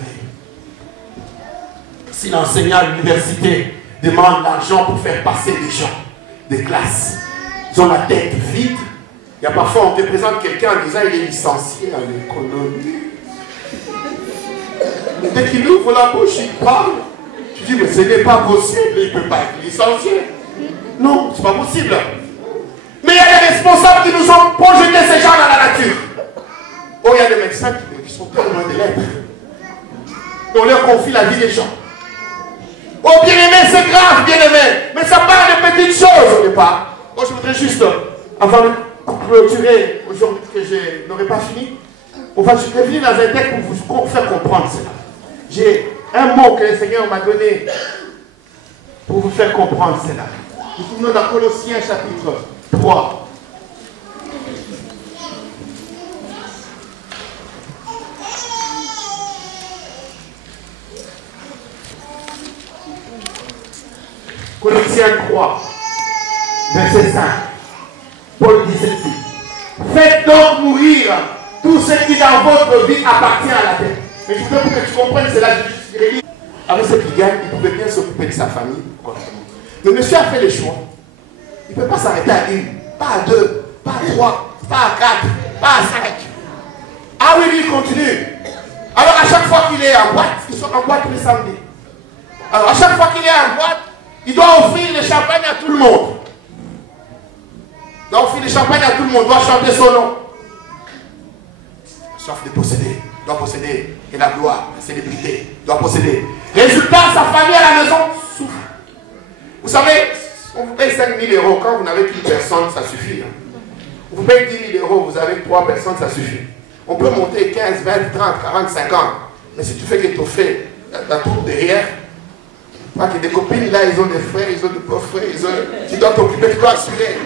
Si l'enseignant à l'université demande l'argent pour faire passer des gens, des classes, ils ont la tête vide. Il y a parfois, on te présente quelqu'un en disant il est licencié en économie. Mais dès qu'il ouvre la bouche, il parle. Tu dis, mais ce n'est pas possible, il ne peut pas être licencié. Non, ce n'est pas possible. Mais il y a des responsables qui nous ont projeté ces gens dans la nature. Oh, il y a des médecins qui sont tellement de lettres. Et on leur confie la vie des gens. Oh, bien-aimé, c'est grave, bien-aimé. Mais ça part de petites choses au départ. Moi, je voudrais juste, avant de clôturer aujourd'hui, que je n'aurai pas fini, on va revenir dans un texte pour vous faire comprendre cela. J'ai un mot que le Seigneur m'a donné pour vous faire comprendre cela. Nous tournons dans Colossiens chapitre 3. Colossiens 3, verset 5. Paul dit ceci: Faites donc mourir tout ce qui dans votre vie appartient à la terre. Mais je voudrais que tu comprennes cela. Avec cette Reagan, il pouvait bien s'occuper de sa famille correctement. Le monsieur a fait le choix. Il ne peut pas s'arrêter à une, pas à deux, pas à trois, pas à quatre, pas à cinq. Ah oui, lui, il continue. Alors à chaque fois qu'il est en boîte, il sort en boîte le samedi. Alors à chaque fois qu'il est en boîte, il doit offrir le champagne à tout le monde. Il doit offrir le champagne à tout le monde, il doit chanter son nom. Soif de posséder, doit posséder. Et la gloire, la célébrité, doit posséder. Résultat, sa famille à la maison souffre. Vous savez, on vous paye 5 000 euros. Quand vous n'avez qu'une personne, ça suffit. Hein. On vous paye 10 000 euros, vous avez 3 personnes, ça suffit. On peut monter 15, 20, 30, 40, 50. Mais si tu fais qu'étoffer la troupe derrière, pas que des copines là, ils ont des frères, ils ont des beaux-frères, tu dois t'occuper, tu dois assurer.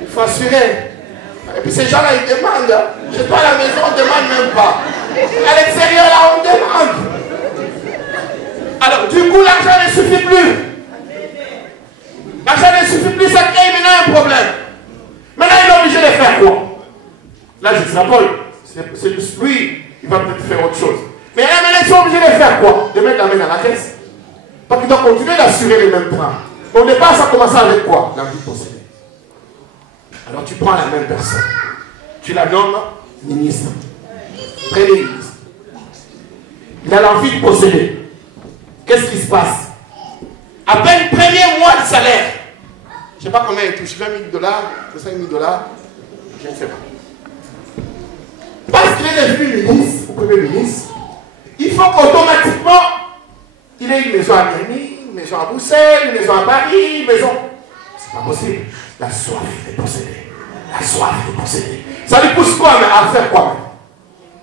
Il faut assurer. Et puis ces gens-là, ils demandent. Hein. Chez toi à la maison, on ne demande même pas. À l'extérieur, là, on demande. Alors, du coup, l'argent ne suffit plus. L'argent ne suffit plus, ça crée maintenant un problème. Maintenant, il est obligé de faire quoi? Là, je dis à Paul, c'est lui, il va peut-être faire autre chose. Mais là, maintenant, ils sont obligés de faire quoi? De mettre la main dans la caisse. Parce qu'ils doivent continuer d'assurer les mêmes trains. Au départ, ça commence avec quoi? L'envie de posséder. Alors, tu prends la même personne. Tu la nommes ministre. Premier ministre. Il a l'envie de posséder. Qu'est-ce qui se passe? À peine premier mois de salaire. Je ne sais pas combien il touche, 20 000 $, 5 000 $, je ne sais pas. Parce qu'il est devenu ministre, ou premier ministre, il faut qu'automatiquement, il ait une maison à Miami, une maison à Bruxelles, une maison à Paris, une maison. C'est pas possible. La soif de posséder. La soif de posséder. Ça lui pousse quoi, mais à faire quoi?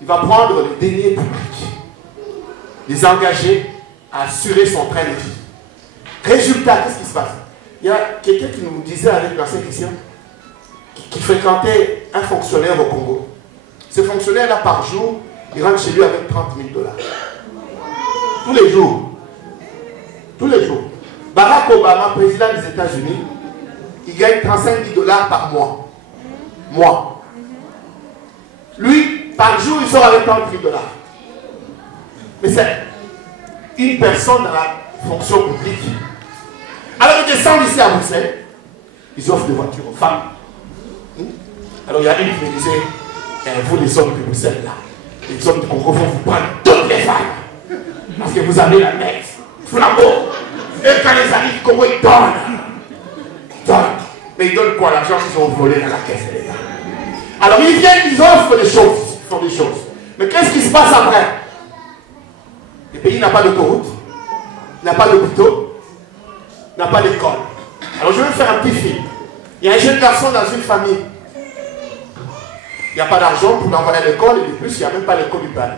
Il va prendre les deniers publics, les engager à assurer son train de vie. Résultat, qu'est-ce qui se passe? Il y a quelqu'un qui nous disait avec l'ancien Christian qui fréquentait un fonctionnaire au Congo. Ce fonctionnaire-là, par jour, il rentre chez lui avec 30 000 $. Tous les jours. Tous les jours. Barack Obama, président des États-Unis, il gagne 35 000 $ par mois. Mois. Lui, par jour, il sort avec 30 000 $. Mais c'est une personne dans la fonction publique. Alors ils descendent ici à Bruxelles, ils offrent des voitures aux femmes. Alors il y a une qui me disait, vous les hommes de Bruxelles là, les hommes du Congo vont vous prendre toutes les femmes. Parce que vous avez la tête, flambeau. Et quand ils arrivent, Congo, ils donnent. Ils donnent. Mais ils donnent quoi? L'argent qu'ils ont volé dans la caisse, les gars. Alors ils viennent, ils offrent des choses, ils font des choses. Mais qu'est-ce qui se passe après? Le pays n'a pas d'autoroute, n'a pas d'hôpitaux, n'a pas d'école. Alors je vais faire un petit film. Il y a un jeune garçon dans une famille. Il n'y a pas d'argent pour l'envoyer à l'école et de plus, il n'y a même pas l'école du père.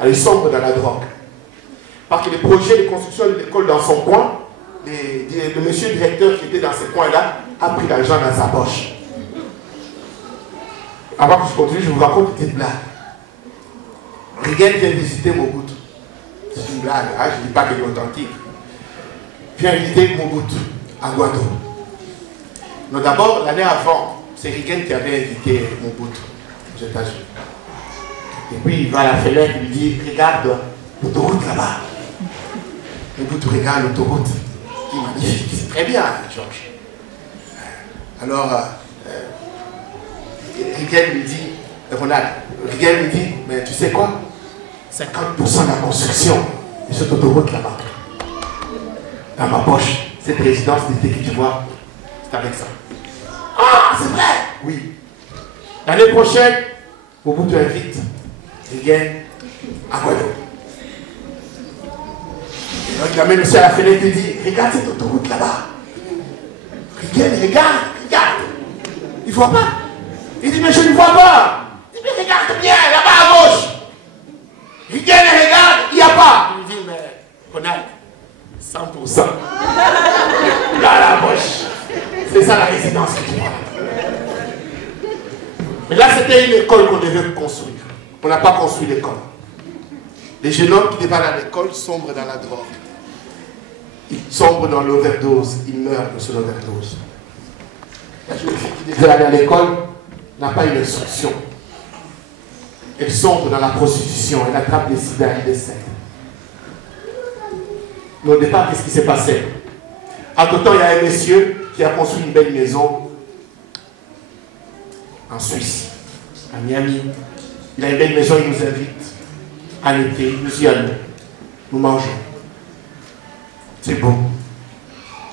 Elle est sombre dans la drogue. Parce que les projets de construction de l'école dans son coin, le monsieur directeur qui était dans ce coin-là a pris l'argent dans sa poche. Avant que je continue, je vous raconte une petite blague. Reagan vient visiter Mobutu. C'est une blague, hein? Je ne dis pas qu'elle est authentique. Vient visiter Mobutu à Guado. Donc d'abord, l'année avant, c'est Reagan qui avait invité Mobutu aux États-Unis. Et puis il va à la fenêtre, il lui dit, regarde l'autoroute là-bas. Mobutu regarde l'autoroute. Qui est magnifique, c'est très bien, Georges. Alors, Reagan lui dit, Ronald, Reagan lui dit, mais tu sais quoi? 50% de la construction de cette autoroute là-bas. Dans ma poche, cette résidence d'été que tu vois, c'est avec ça. Ah, c'est vrai? Oui. L'année prochaine, Mobutu invite Reagan à Guadeloupe. Donc il amène aussi à la fenêtre et dit, regarde cette autoroute là-bas. Reagan, regarde. Il ne voit pas. Il dit, mais je ne vois pas. Il dit, mais regarde bien, là-bas à gauche. Reagan regarde, il n'y a pas. Il dit, mais Ronald, 100%. Là, la poche. C'est ça la résidence que tu vois. Mais là, c'était une école qu'on devait construire. On n'a pas construit l'école. Les jeunes hommes qui dévalent à l'école sombrent dans la drogue. Ils sombrent dans l'overdose. Ils meurent de cette overdose. La jeune fille qui devait aller à l'école, n'a pas une instruction. Elle sombre dans la prostitution, elle attrape les sida, elle décède. Mais au départ, qu'est-ce qui s'est passé? Entre-temps, il y a un monsieur qui a construit une belle maison en Suisse, à Miami. Il a une belle maison, il nous invite en été, nous y allons, nous mangeons. C'est bon.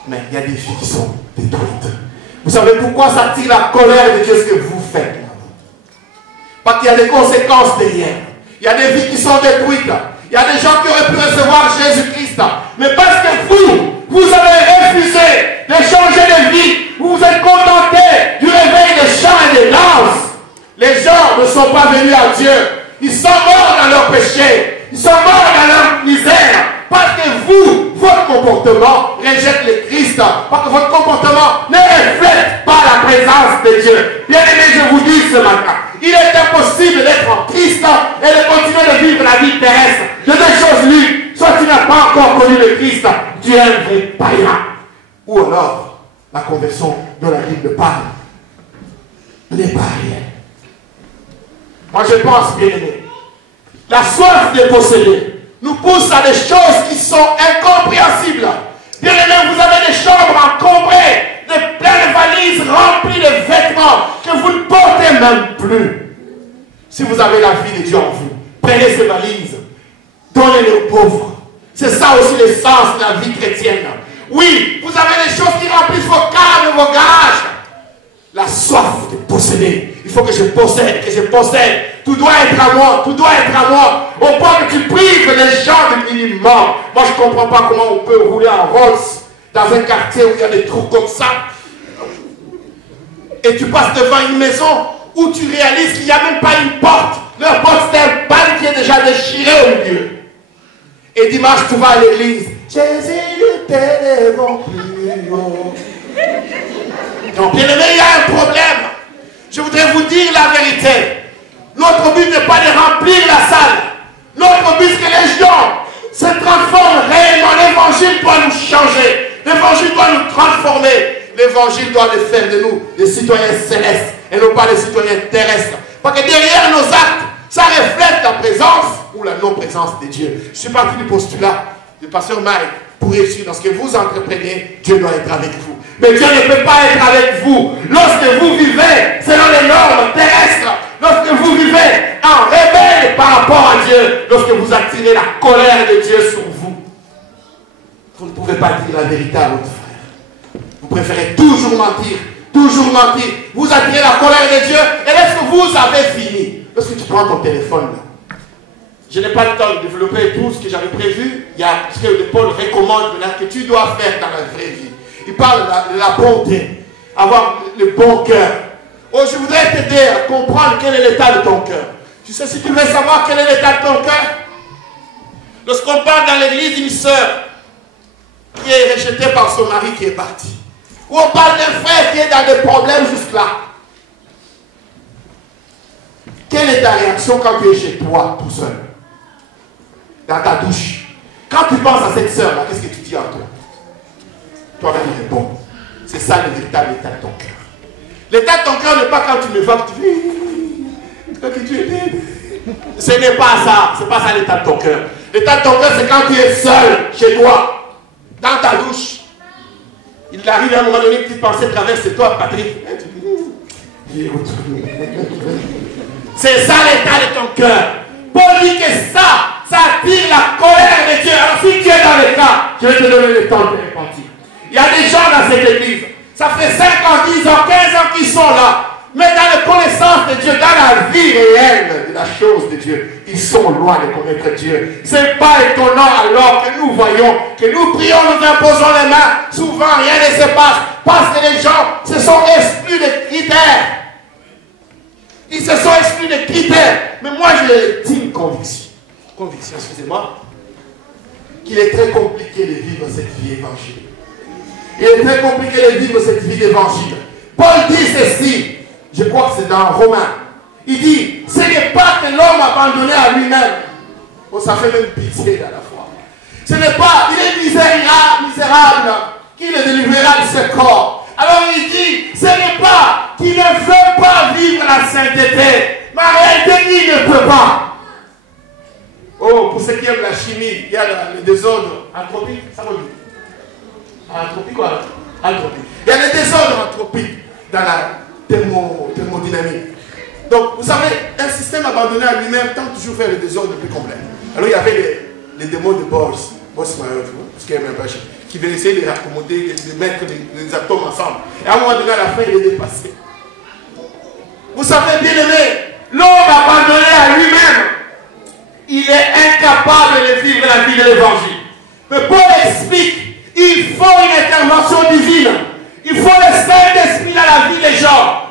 Mais il y a des filles qui sont détruites. Vous savez pourquoi ça tire la colère de Dieu ce que vous faites? Parce qu'il y a des conséquences derrière. Il y a des vies qui sont détruites. Il y a des gens qui auraient pu recevoir Jésus-Christ. Mais parce que vous avez refusé de changer de vie, vous vous êtes contenté du réveil des chants et des danses. Les gens ne sont pas venus à Dieu. Ils sont morts dans leur péché. Ils sont morts dans leur misère. Parce que vous, votre comportement rejette le Christ. Parce que votre comportement ne reflète pas la présence de Dieu. Bien aimé, je vous dis ce matin, il est impossible d'être en Christ et de continuer de vivre la vie terrestre. De deux choses l'une. Soit tu n'as pas encore connu le Christ, tu es un vrai païen. Ou alors, la conversion dont la Bible parle n'est pas réelle. Moi je pense, bien aimé, la soif de posséder nous pousse à des choses qui sont incompréhensibles. Bien aimé, vous avez des chambres encombrées, de pleines valises remplies de vêtements que vous ne portez même plus. Si vous avez la vie de Dieu en vous, prenez ces valises, donnez-les aux pauvres. C'est ça aussi l'essence de la vie chrétienne. Oui, vous avez des choses qui remplissent vos caves, vos garages. La soif de posséder. Il faut que je possède, que je possède. Tout doit être à moi, tout doit être à moi. Au point que tu prives les gens du minimum. Moi, je ne comprends pas comment on peut rouler en Rolls dans un quartier où il y a des trous comme ça. Et tu passes devant une maison où tu réalises qu'il n'y a même pas une porte. Leur porte, c'est un pan qui est déjà déchiré au milieu. Et dimanche, tu vas à l'église. Jésus, ne t'élève plus haut. Donc, bien aimé, il y a un problème. Je voudrais vous dire la vérité. Notre but n'est pas de remplir la salle. Notre but, c'est que les gens se transforment réellement. L'évangile doit nous changer. L'évangile doit nous transformer. L'évangile doit faire de nous des citoyens célestes et non pas des citoyens terrestres. Parce que derrière nos actes, ça reflète la présence ou la non-présence de Dieu. Je suis parti du postulat du pasteur Mike. Pour réussir dans ce que vous entreprenez, Dieu doit être avec vous. Mais Dieu ne peut pas être avec vous lorsque vous vivez selon les normes terrestres, lorsque vous vivez en rebelle par rapport à Dieu, lorsque vous attirez la colère de Dieu sur vous. Vous ne pouvez pas dire la vérité à votre frère. Vous préférez toujours mentir, toujours mentir. Vous attirez la colère de Dieu et lorsque vous avez fini, lorsque tu prends ton téléphone là, je n'ai pas le temps de développer tout ce que j'avais prévu. Il y a ce que Paul recommande maintenant que tu dois faire dans la vraie vie. Il parle de la bonté, avoir le bon cœur. Oh, je voudrais t'aider à comprendre quel est l'état de ton cœur. Tu sais, si tu veux savoir quel est l'état de ton cœur, lorsqu'on parle dans l'église d'une sœur qui est rejetée par son mari qui est parti, ou on parle d'un frère qui est dans des problèmes juste là, quelle est ta réaction quand tu es chez toi tout seul? Dans ta douche. Quand tu penses à cette sœur-là, qu'est-ce que tu dis en toi? Toi-même, il est bon. C'est ça le véritable état de ton cœur. L'état de ton cœur n'est pas quand tu me vois que tu dis, quand tu es. Ce n'est pas ça. Ce n'est pas ça l'état de ton cœur. L'état de ton cœur, c'est quand tu es seul chez toi, dans ta douche. Il arrive à un moment donné, une petite pensée traverse toi, Patrick. C'est ça l'état de ton cœur. Paul dit que ça attire la colère de Dieu. Alors si tu es dans le cas, je vais te donner le temps de repentir. Il y a des gens dans cette église, ça fait 5 ans, 10 ans, 15 ans qu'ils sont là. Mais dans la connaissance de Dieu, dans la vie réelle de la chose de Dieu, ils sont loin de connaître Dieu. Ce n'est pas étonnant alors que nous voyons, que nous prions, nous imposons les mains, souvent rien ne se passe, parce que les gens se sont exclus des critères. Ils se sont exclus des critères. Mais moi, j'ai une conviction, excusez-moi, qu'il est très compliqué de vivre cette vie évangile. Il est très compliqué de vivre cette vie d'évangile. Paul dit ceci, je crois que c'est dans Romains. Il dit, ce n'est pas que l'homme abandonné à lui-même. Oh, ça fait même pitié à la fois. Ce n'est pas, il est misérable, qui le délivrera de ce corps. Alors il dit, ce n'est pas qu'il ne veut pas vivre la sainteté. Mais en réalité, il ne peut pas. Oh, pour ceux qui aiment la chimie, il y a le désordre anthropique. Ça veut dire anthropique quoi? Anthropique. Il y a le désordre anthropique dans la thermodynamique. Donc, vous savez, un système abandonné à lui-même tente toujours faire le désordre le plus complet. Alors, il y avait les démons de Bohr-Mayer, parce qu'il y a même pas qui venaient essayer de raccommoder, de mettre les atomes ensemble. Et à un moment donné, à la fin, il est dépassé. Vous savez, bien aimé, l'homme abandonné à lui-même, il est incapable de vivre la vie de l'évangile. Mais Paul explique, il faut une intervention divine. Il faut le Saint-Esprit dans la vie des gens.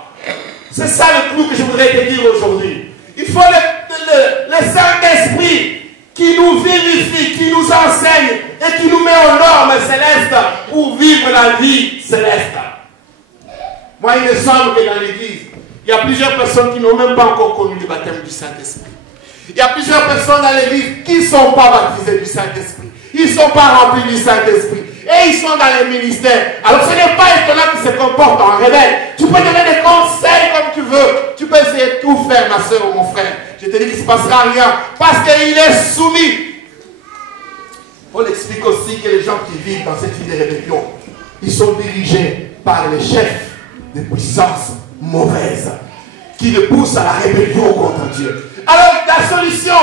C'est ça le clou que je voudrais te dire aujourd'hui. Il faut le Saint-Esprit qui nous vivifie, qui nous enseigne et qui nous met aux normes célestes pour vivre la vie céleste. Moi, il me semble que dans l'église, il y a plusieurs personnes qui n'ont même pas encore connu le baptême du Saint-Esprit. Il y a plusieurs personnes dans l'église qui ne sont pas baptisées du Saint-Esprit. Ils ne sont pas remplis du Saint-Esprit. Et ils sont dans les ministères. Alors ce n'est pas étonnant qu'ils se comportent en rebelle. Tu peux donner des conseils comme tu veux. Tu peux essayer de tout faire, ma soeur ou mon frère. Je te dis qu'il ne se passera rien. Parce qu'il est soumis. Paul explique aussi que les gens qui vivent dans cette vie de rébellion, ils sont dirigés par les chefs de puissances mauvaises qui les poussent à la rébellion contre Dieu. Alors la solution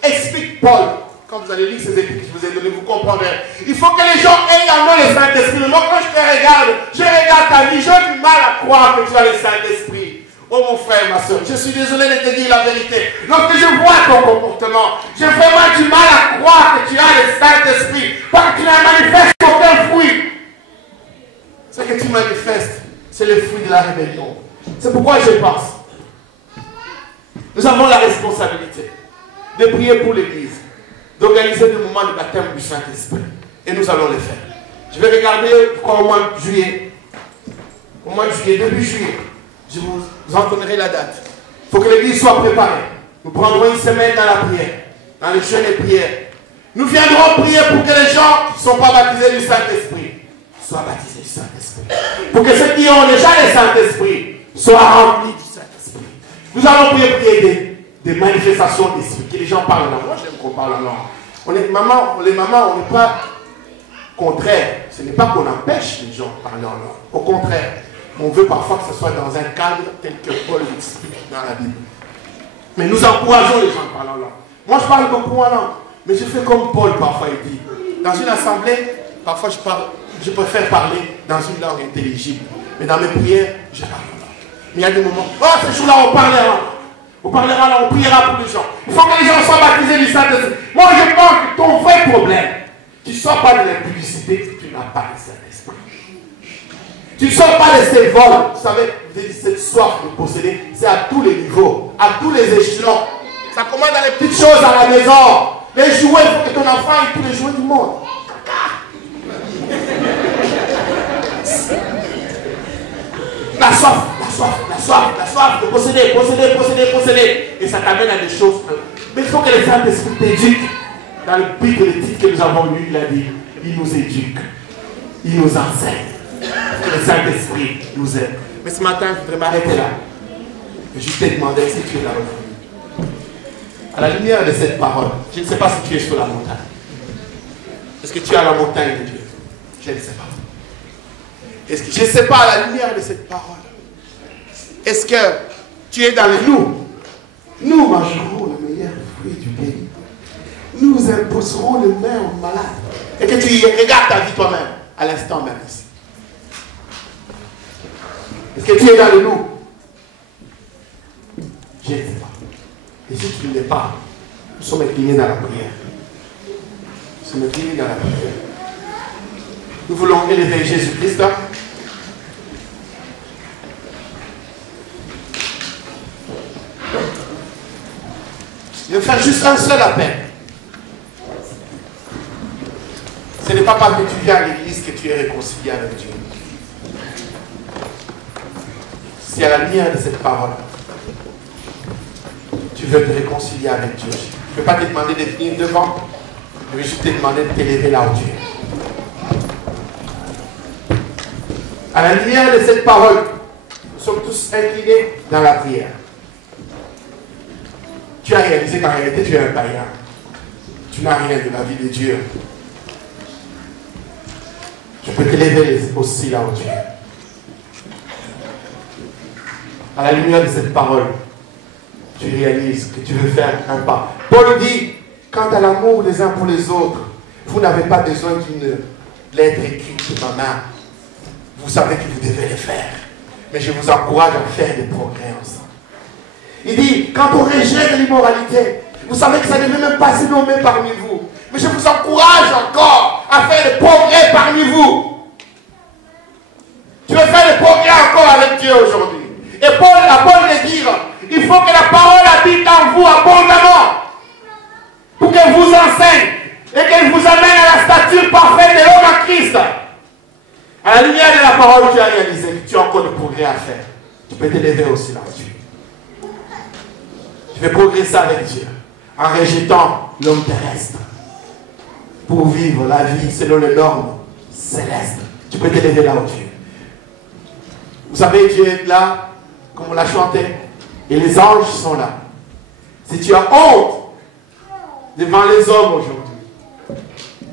qu'explique Paul, quand vous allez lire ces écrits que je vous ai donnés, vous comprendrez. Il faut que les gens aient en eux le Saint-Esprit. Moi, quand je te regarde, je regarde ta vie, j'ai du mal à croire que tu as le Saint-Esprit. Oh mon frère, ma soeur, je suis désolé de te dire la vérité. Lorsque je vois ton comportement, j'ai vraiment du mal à croire que tu as le Saint-Esprit. Parce que tu n'as manifesté aucun fruit. Ce que tu manifestes, c'est le fruit de la rébellion. C'est pourquoi je pense. Nous avons la responsabilité de prier pour l'Église, d'organiser des moments de baptême du Saint-Esprit. Et nous allons le faire. Je vais regarder au mois de juillet. Au mois de juillet, début juillet, je vous en donnerai la date. Il faut que l'Église soit préparée. Nous prendrons une semaine dans la prière, dans les jeûnes et prières. Nous viendrons prier pour que les gens qui ne sont pas baptisés du Saint-Esprit soient baptisés du Saint-Esprit. Pour que ceux qui ont déjà le Saint-Esprit soient remplis du Saint-Esprit. Nous allons prier pour qu'il y ait des manifestations d'esprit, que les gens parlent en langue. Moi, j'aime qu'on parle en langue. Les mamans, on n'est pas contraire. Ce n'est pas qu'on empêche les gens de parler en langue. Au contraire, on veut parfois que ce soit dans un cadre tel que Paul l'explique dans la Bible. Mais nous encourageons les gens à parler en langue. Moi, je parle beaucoup en langue. Mais je fais comme Paul parfois il dit. Dans une assemblée, parfois je préfère parler dans une langue intelligible. Mais dans mes prières, je parle en langue. Mais il y a des moments, oh, ce jour-là, on parle en langue. On parlera là, on priera pour les gens. Il faut que les gens soient baptisés du Saint-Esprit. Moi, je pense que ton vrai problème, tu ne sors pas de la publicité, tu n'as pas le Saint-Esprit. Tu ne sors pas de ces vols. Vous savez, cette soif de posséder, c'est à tous les niveaux, à tous les échelons. Ça commence dans les petites choses à la maison. Les jouets, il faut que ton enfant ait tous les jouets du monde. La soif de posséder. Et ça t'amène à des choses. Mais il faut que le Saint-Esprit t'éduque. Dans le Bible, le titre que nous avons lu, il a dit, il nous éduque. Il nous enseigne. Que le Saint-Esprit nous aide. Mais ce matin, je voudrais m'arrêter là. Et je t'ai demandé si tu es là. À la lumière de cette parole, je ne sais pas si tu es sur la montagne. Est-ce que tu es à la montagne de Dieu? Je ne sais pas. Est-ce que je ne sais pas à la lumière de cette parole? Est-ce que tu es dans le nous? Nous mangerons le meilleur fruit du pays. Nous imposerons les mains aux malades. Et que tu regardes ta vie toi-même, à l'instant même ici. Est-ce que tu es dans le nous? Je ne sais pas. Et si tu ne l'es pas, nous sommes inclinés dans la prière. Nous sommes inclinés dans la prière. Nous voulons élever Jésus-Christ. Je vais faire juste un seul appel. Ce n'est pas parce que tu viens à l'église que tu es réconcilié avec Dieu. Si à la lumière de cette parole, tu veux te réconcilier avec Dieu, je ne peux pas te demander de venir devant. Je vais juste te demander de t'élever là où tu es. À la lumière de cette parole, nous sommes tous inclinés dans la prière. tu as réalisé qu'en réalité tu es un païen. Tu n'as rien de la vie de Dieu. Je peux t'élever aussi là où tu es. À la lumière de cette parole, tu réalises que tu veux faire un pas. Paul dit, quant à l'amour des uns pour les autres, vous n'avez pas besoin d'une lettre écrite de ma main. Vous savez que vous devez le faire. Mais je vous encourage à faire des progrès ensemble. Il dit, quant au rejet de l'immoralité, vous savez que ça ne devait même pas se nommer parmi vous. Mais je vous encourage encore à faire des progrès parmi vous. Tu veux faire des progrès encore avec Dieu aujourd'hui. Et Paul de dire, il faut que la parole habite en vous abondamment pour qu'elle vous enseigne et qu'elle vous amène à la stature parfaite de l'homme en Christ. À la lumière de la parole, tu as réalisé que tu as encore de progrès à faire. Tu peux t'élever aussi là-dessus. Tu veux progresser avec Dieu en rejetant l'homme terrestre pour vivre la vie selon les normes célestes. Tu peux t'élever là où tu es. Vous savez, Dieu est là, comme on l'a chanté, et les anges sont là. Si tu as honte devant les hommes aujourd'hui,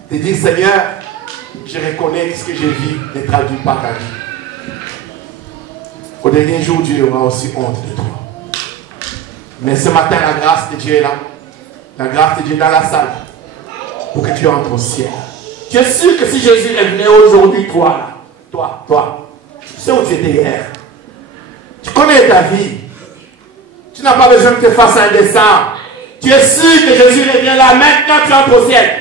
de dire, Seigneur, je reconnais que ce que j'ai vu ne traduit pas ta vie. Au dernier jour, Dieu aura aussi honte de toi. Mais ce matin, la grâce de Dieu est là. La grâce de Dieu est dans la salle pour que tu entres au ciel. Tu es sûr que si Jésus est venu aujourd'hui, toi, tu sais où tu étais hier. Tu connais ta vie. Tu n'as pas besoin que tu fasses un dessin. Tu es sûr que Jésus revient là. Maintenant, tu entres au ciel.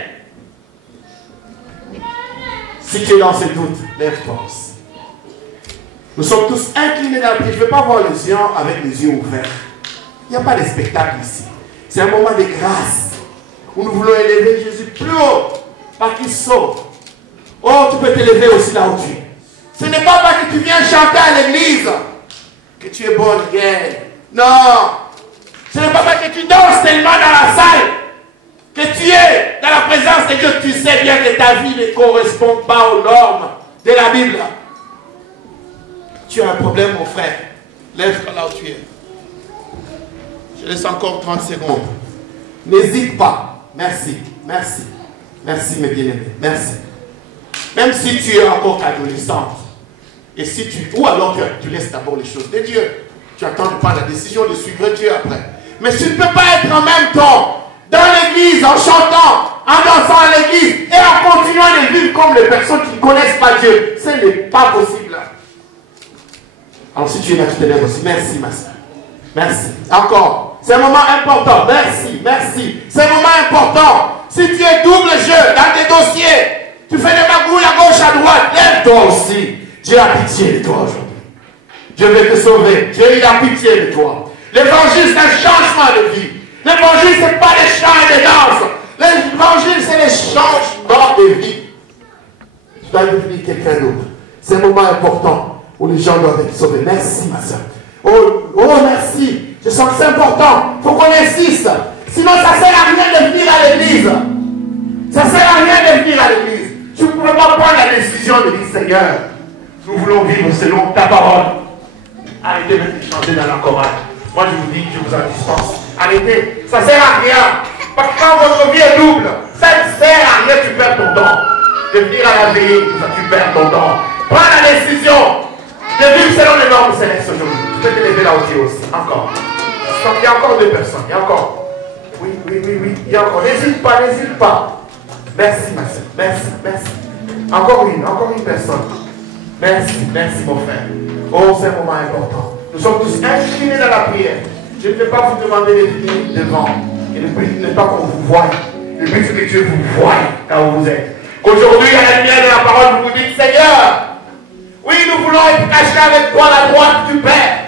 Si tu es dans ce doute, lève-toi aussi. Nous sommes tous inclinés dans la prière. Je ne veux pas voir les gens avec les yeux ouverts. Il n'y a pas de spectacle ici. C'est un moment de grâce où nous voulons élever Jésus plus haut, pas qu'il saute. Oh, tu peux t'élever aussi là où tu es. Ce n'est pas parce que tu viens chanter à l'église que tu es bonne guerre. Non. Ce n'est pas parce que tu danses tellement dans la salle que tu es dans la présence de Dieu que tu sais bien que ta vie ne correspond pas aux normes de la Bible. Tu as un problème, mon frère. Lève-toi là où tu es. Je laisse encore 30 secondes. N'hésite pas. Merci. Merci. Merci, mes bien-aimés. Merci. Même si tu es encore adolescente, et si ou alors tu laisses d'abord les choses de Dieu, tu attends de prendre la décision de suivre Dieu après. Mais tu ne peux pas être en même temps dans l'église, en chantant, en dansant à l'église, et en continuant de vivre comme les personnes qui ne connaissent pas Dieu. Ce n'est pas possible. Alors si tu es là, tu te lèves aussi. Merci, ma soeur. Merci. Encore. C'est un moment important. Merci, merci. C'est un moment important. Si tu es double jeu dans tes dossiers, tu fais des magouilles à gauche, à droite, lève-toi aussi. Dieu a pitié de toi aujourd'hui. Dieu veut te sauver. Dieu a pitié de toi. L'évangile, c'est un changement de vie. L'évangile, ce n'est pas des chants et des danses. L'évangile, c'est les changements de vie. Tu dois devenir quelqu'un d'autre. C'est un moment important où les gens doivent être sauvés. Merci, ma soeur. Oh, merci. Je sens que c'est important. Il faut qu'on insiste. Sinon, ça ne sert à rien de venir à l'église. Ça ne sert à rien de venir à l'église. Tu ne peux pas prendre la décision de dire, Seigneur, nous voulons vivre selon ta parole. Arrêtez de chanter dans la chorale. Moi, je vous dis, je vous en dispense. Arrêtez. Ça ne sert à rien. Parce que quand votre vie est double, ça ne sert à rien, tu perds ton temps. De venir à la veillée, tu perds ton temps. Prends la décision de vivre selon les normes célestes aujourd'hui. Tu peux te lever là aussi. Encore. Il y a encore 2 personnes. Il y a encore. Oui. Il y a encore. N'hésite pas. Merci, ma soeur. Merci. Encore une personne. Merci, mon frère. Oh, c'est un moment important. Nous sommes tous inclinés dans la prière. Je ne vais pas vous demander de venir devant. Et le but n'est pas qu'on vous voie. Le but, c'est que Dieu vous voie quand vous êtes. Qu'aujourd'hui, à la lumière de la parole, vous vous dites, Seigneur, oui, nous voulons être cachés avec toi à la droite du Père.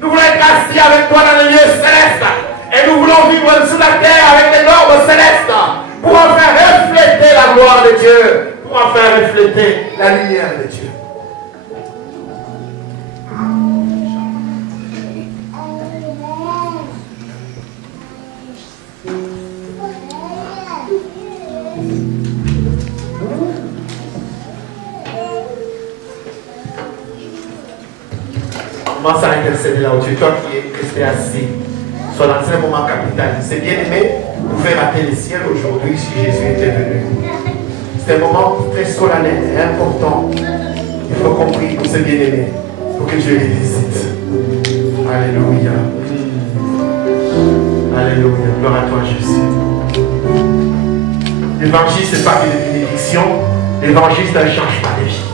Nous voulons être assis avec toi dans les lieux célestes. Et nous voulons vivre sous la terre avec les normes célestes. Pour en faire refléter la gloire de Dieu. Pour en faire refléter la lumière de Dieu. Commence à intercéder là où tu es, toi qui es resté assis. soit dans un moment capital. C'est bien aimé, vous pouvez rater le ciel aujourd'hui si Jésus était venu. C'est un moment très solennel et important. Il faut compris pour ces bien-aimés, pour que Dieu les visite. Alléluia. Alléluia. Gloire à toi, Jésus. L'évangile, ce n'est pas une bénédiction. L'évangile, ça ne change pas les vies.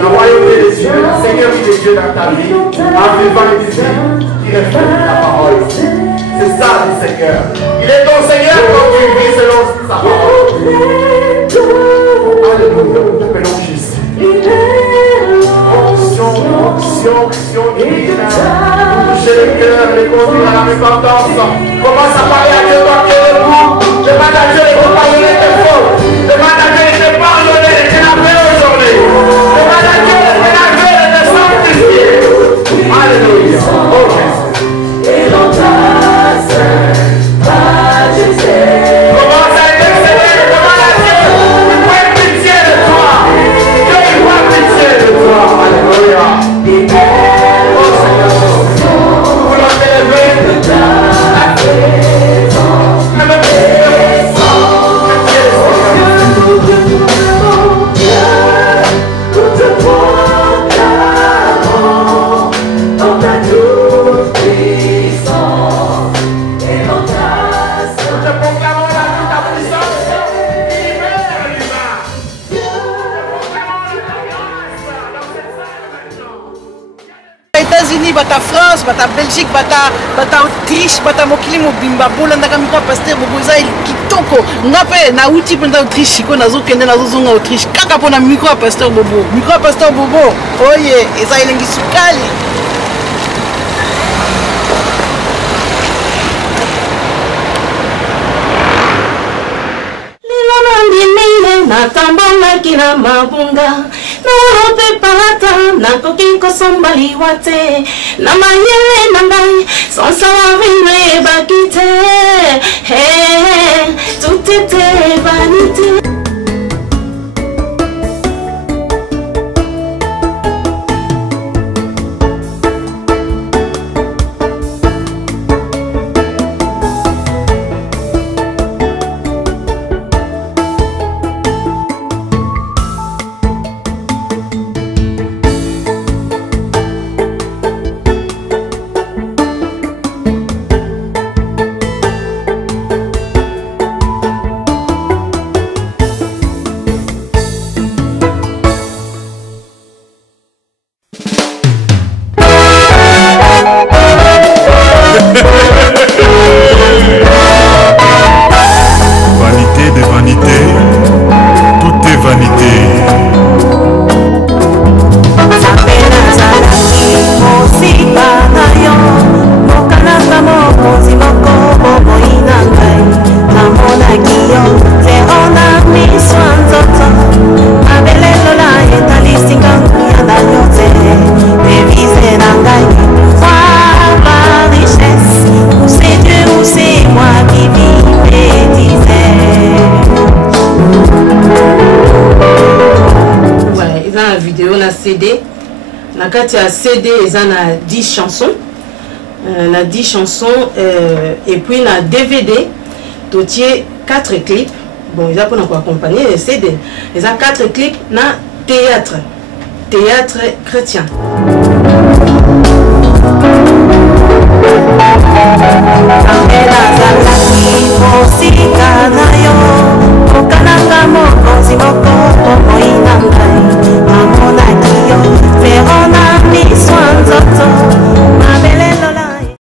La royauté des cieux, le Seigneur qui est Dieu dans ta vie, en vivant une vie qui reflète ta parole. C'est ça le Seigneur. Il est ton Seigneur quand tu vis selon sa parole. Alléluia, nous t'appelons Jésus. Onction divine. Toucher le cœur, les conduire à la repentance. Commence à parler à Dieu dans quel époux. Demande à Dieu de te pardonner tes fautes. Demande à Dieu de te pardonner et de te laver aujourd'hui. Demande à Dieu de te laver et de te sanctifier. Alléluia. Oh Jésus. Et dans ta sainte majesté. Commence à intercéder, demande à Dieu. Il voit pitié de toi. Dieu, il voit pitié de toi. Alléluia. Oh Seigneur. Vous l'entendez de ta présence. États-Unis, bata France, bata Belgique, bata Autriche, bata mokili mobimba bolandaka micro pasteur boboza kitoko ngape na uti penda Autriche ko nazokende nazozonga Autriche kaka pona micro pasteur bobo oye eza elengi sukali natambongaki na mabunga naope palata nakoki kosombaliwa te na mayele na ngai sansala vino ebaki te tout était vanité. CD. Quand il y a CD, il y a 10 chansons. Na 10 chansons. Et puis, na DVD, il y a 4 clips. Bon, il y a pour nous accompagner les CD. Il y a 4 clips na théâtre. Théâtre chrétien.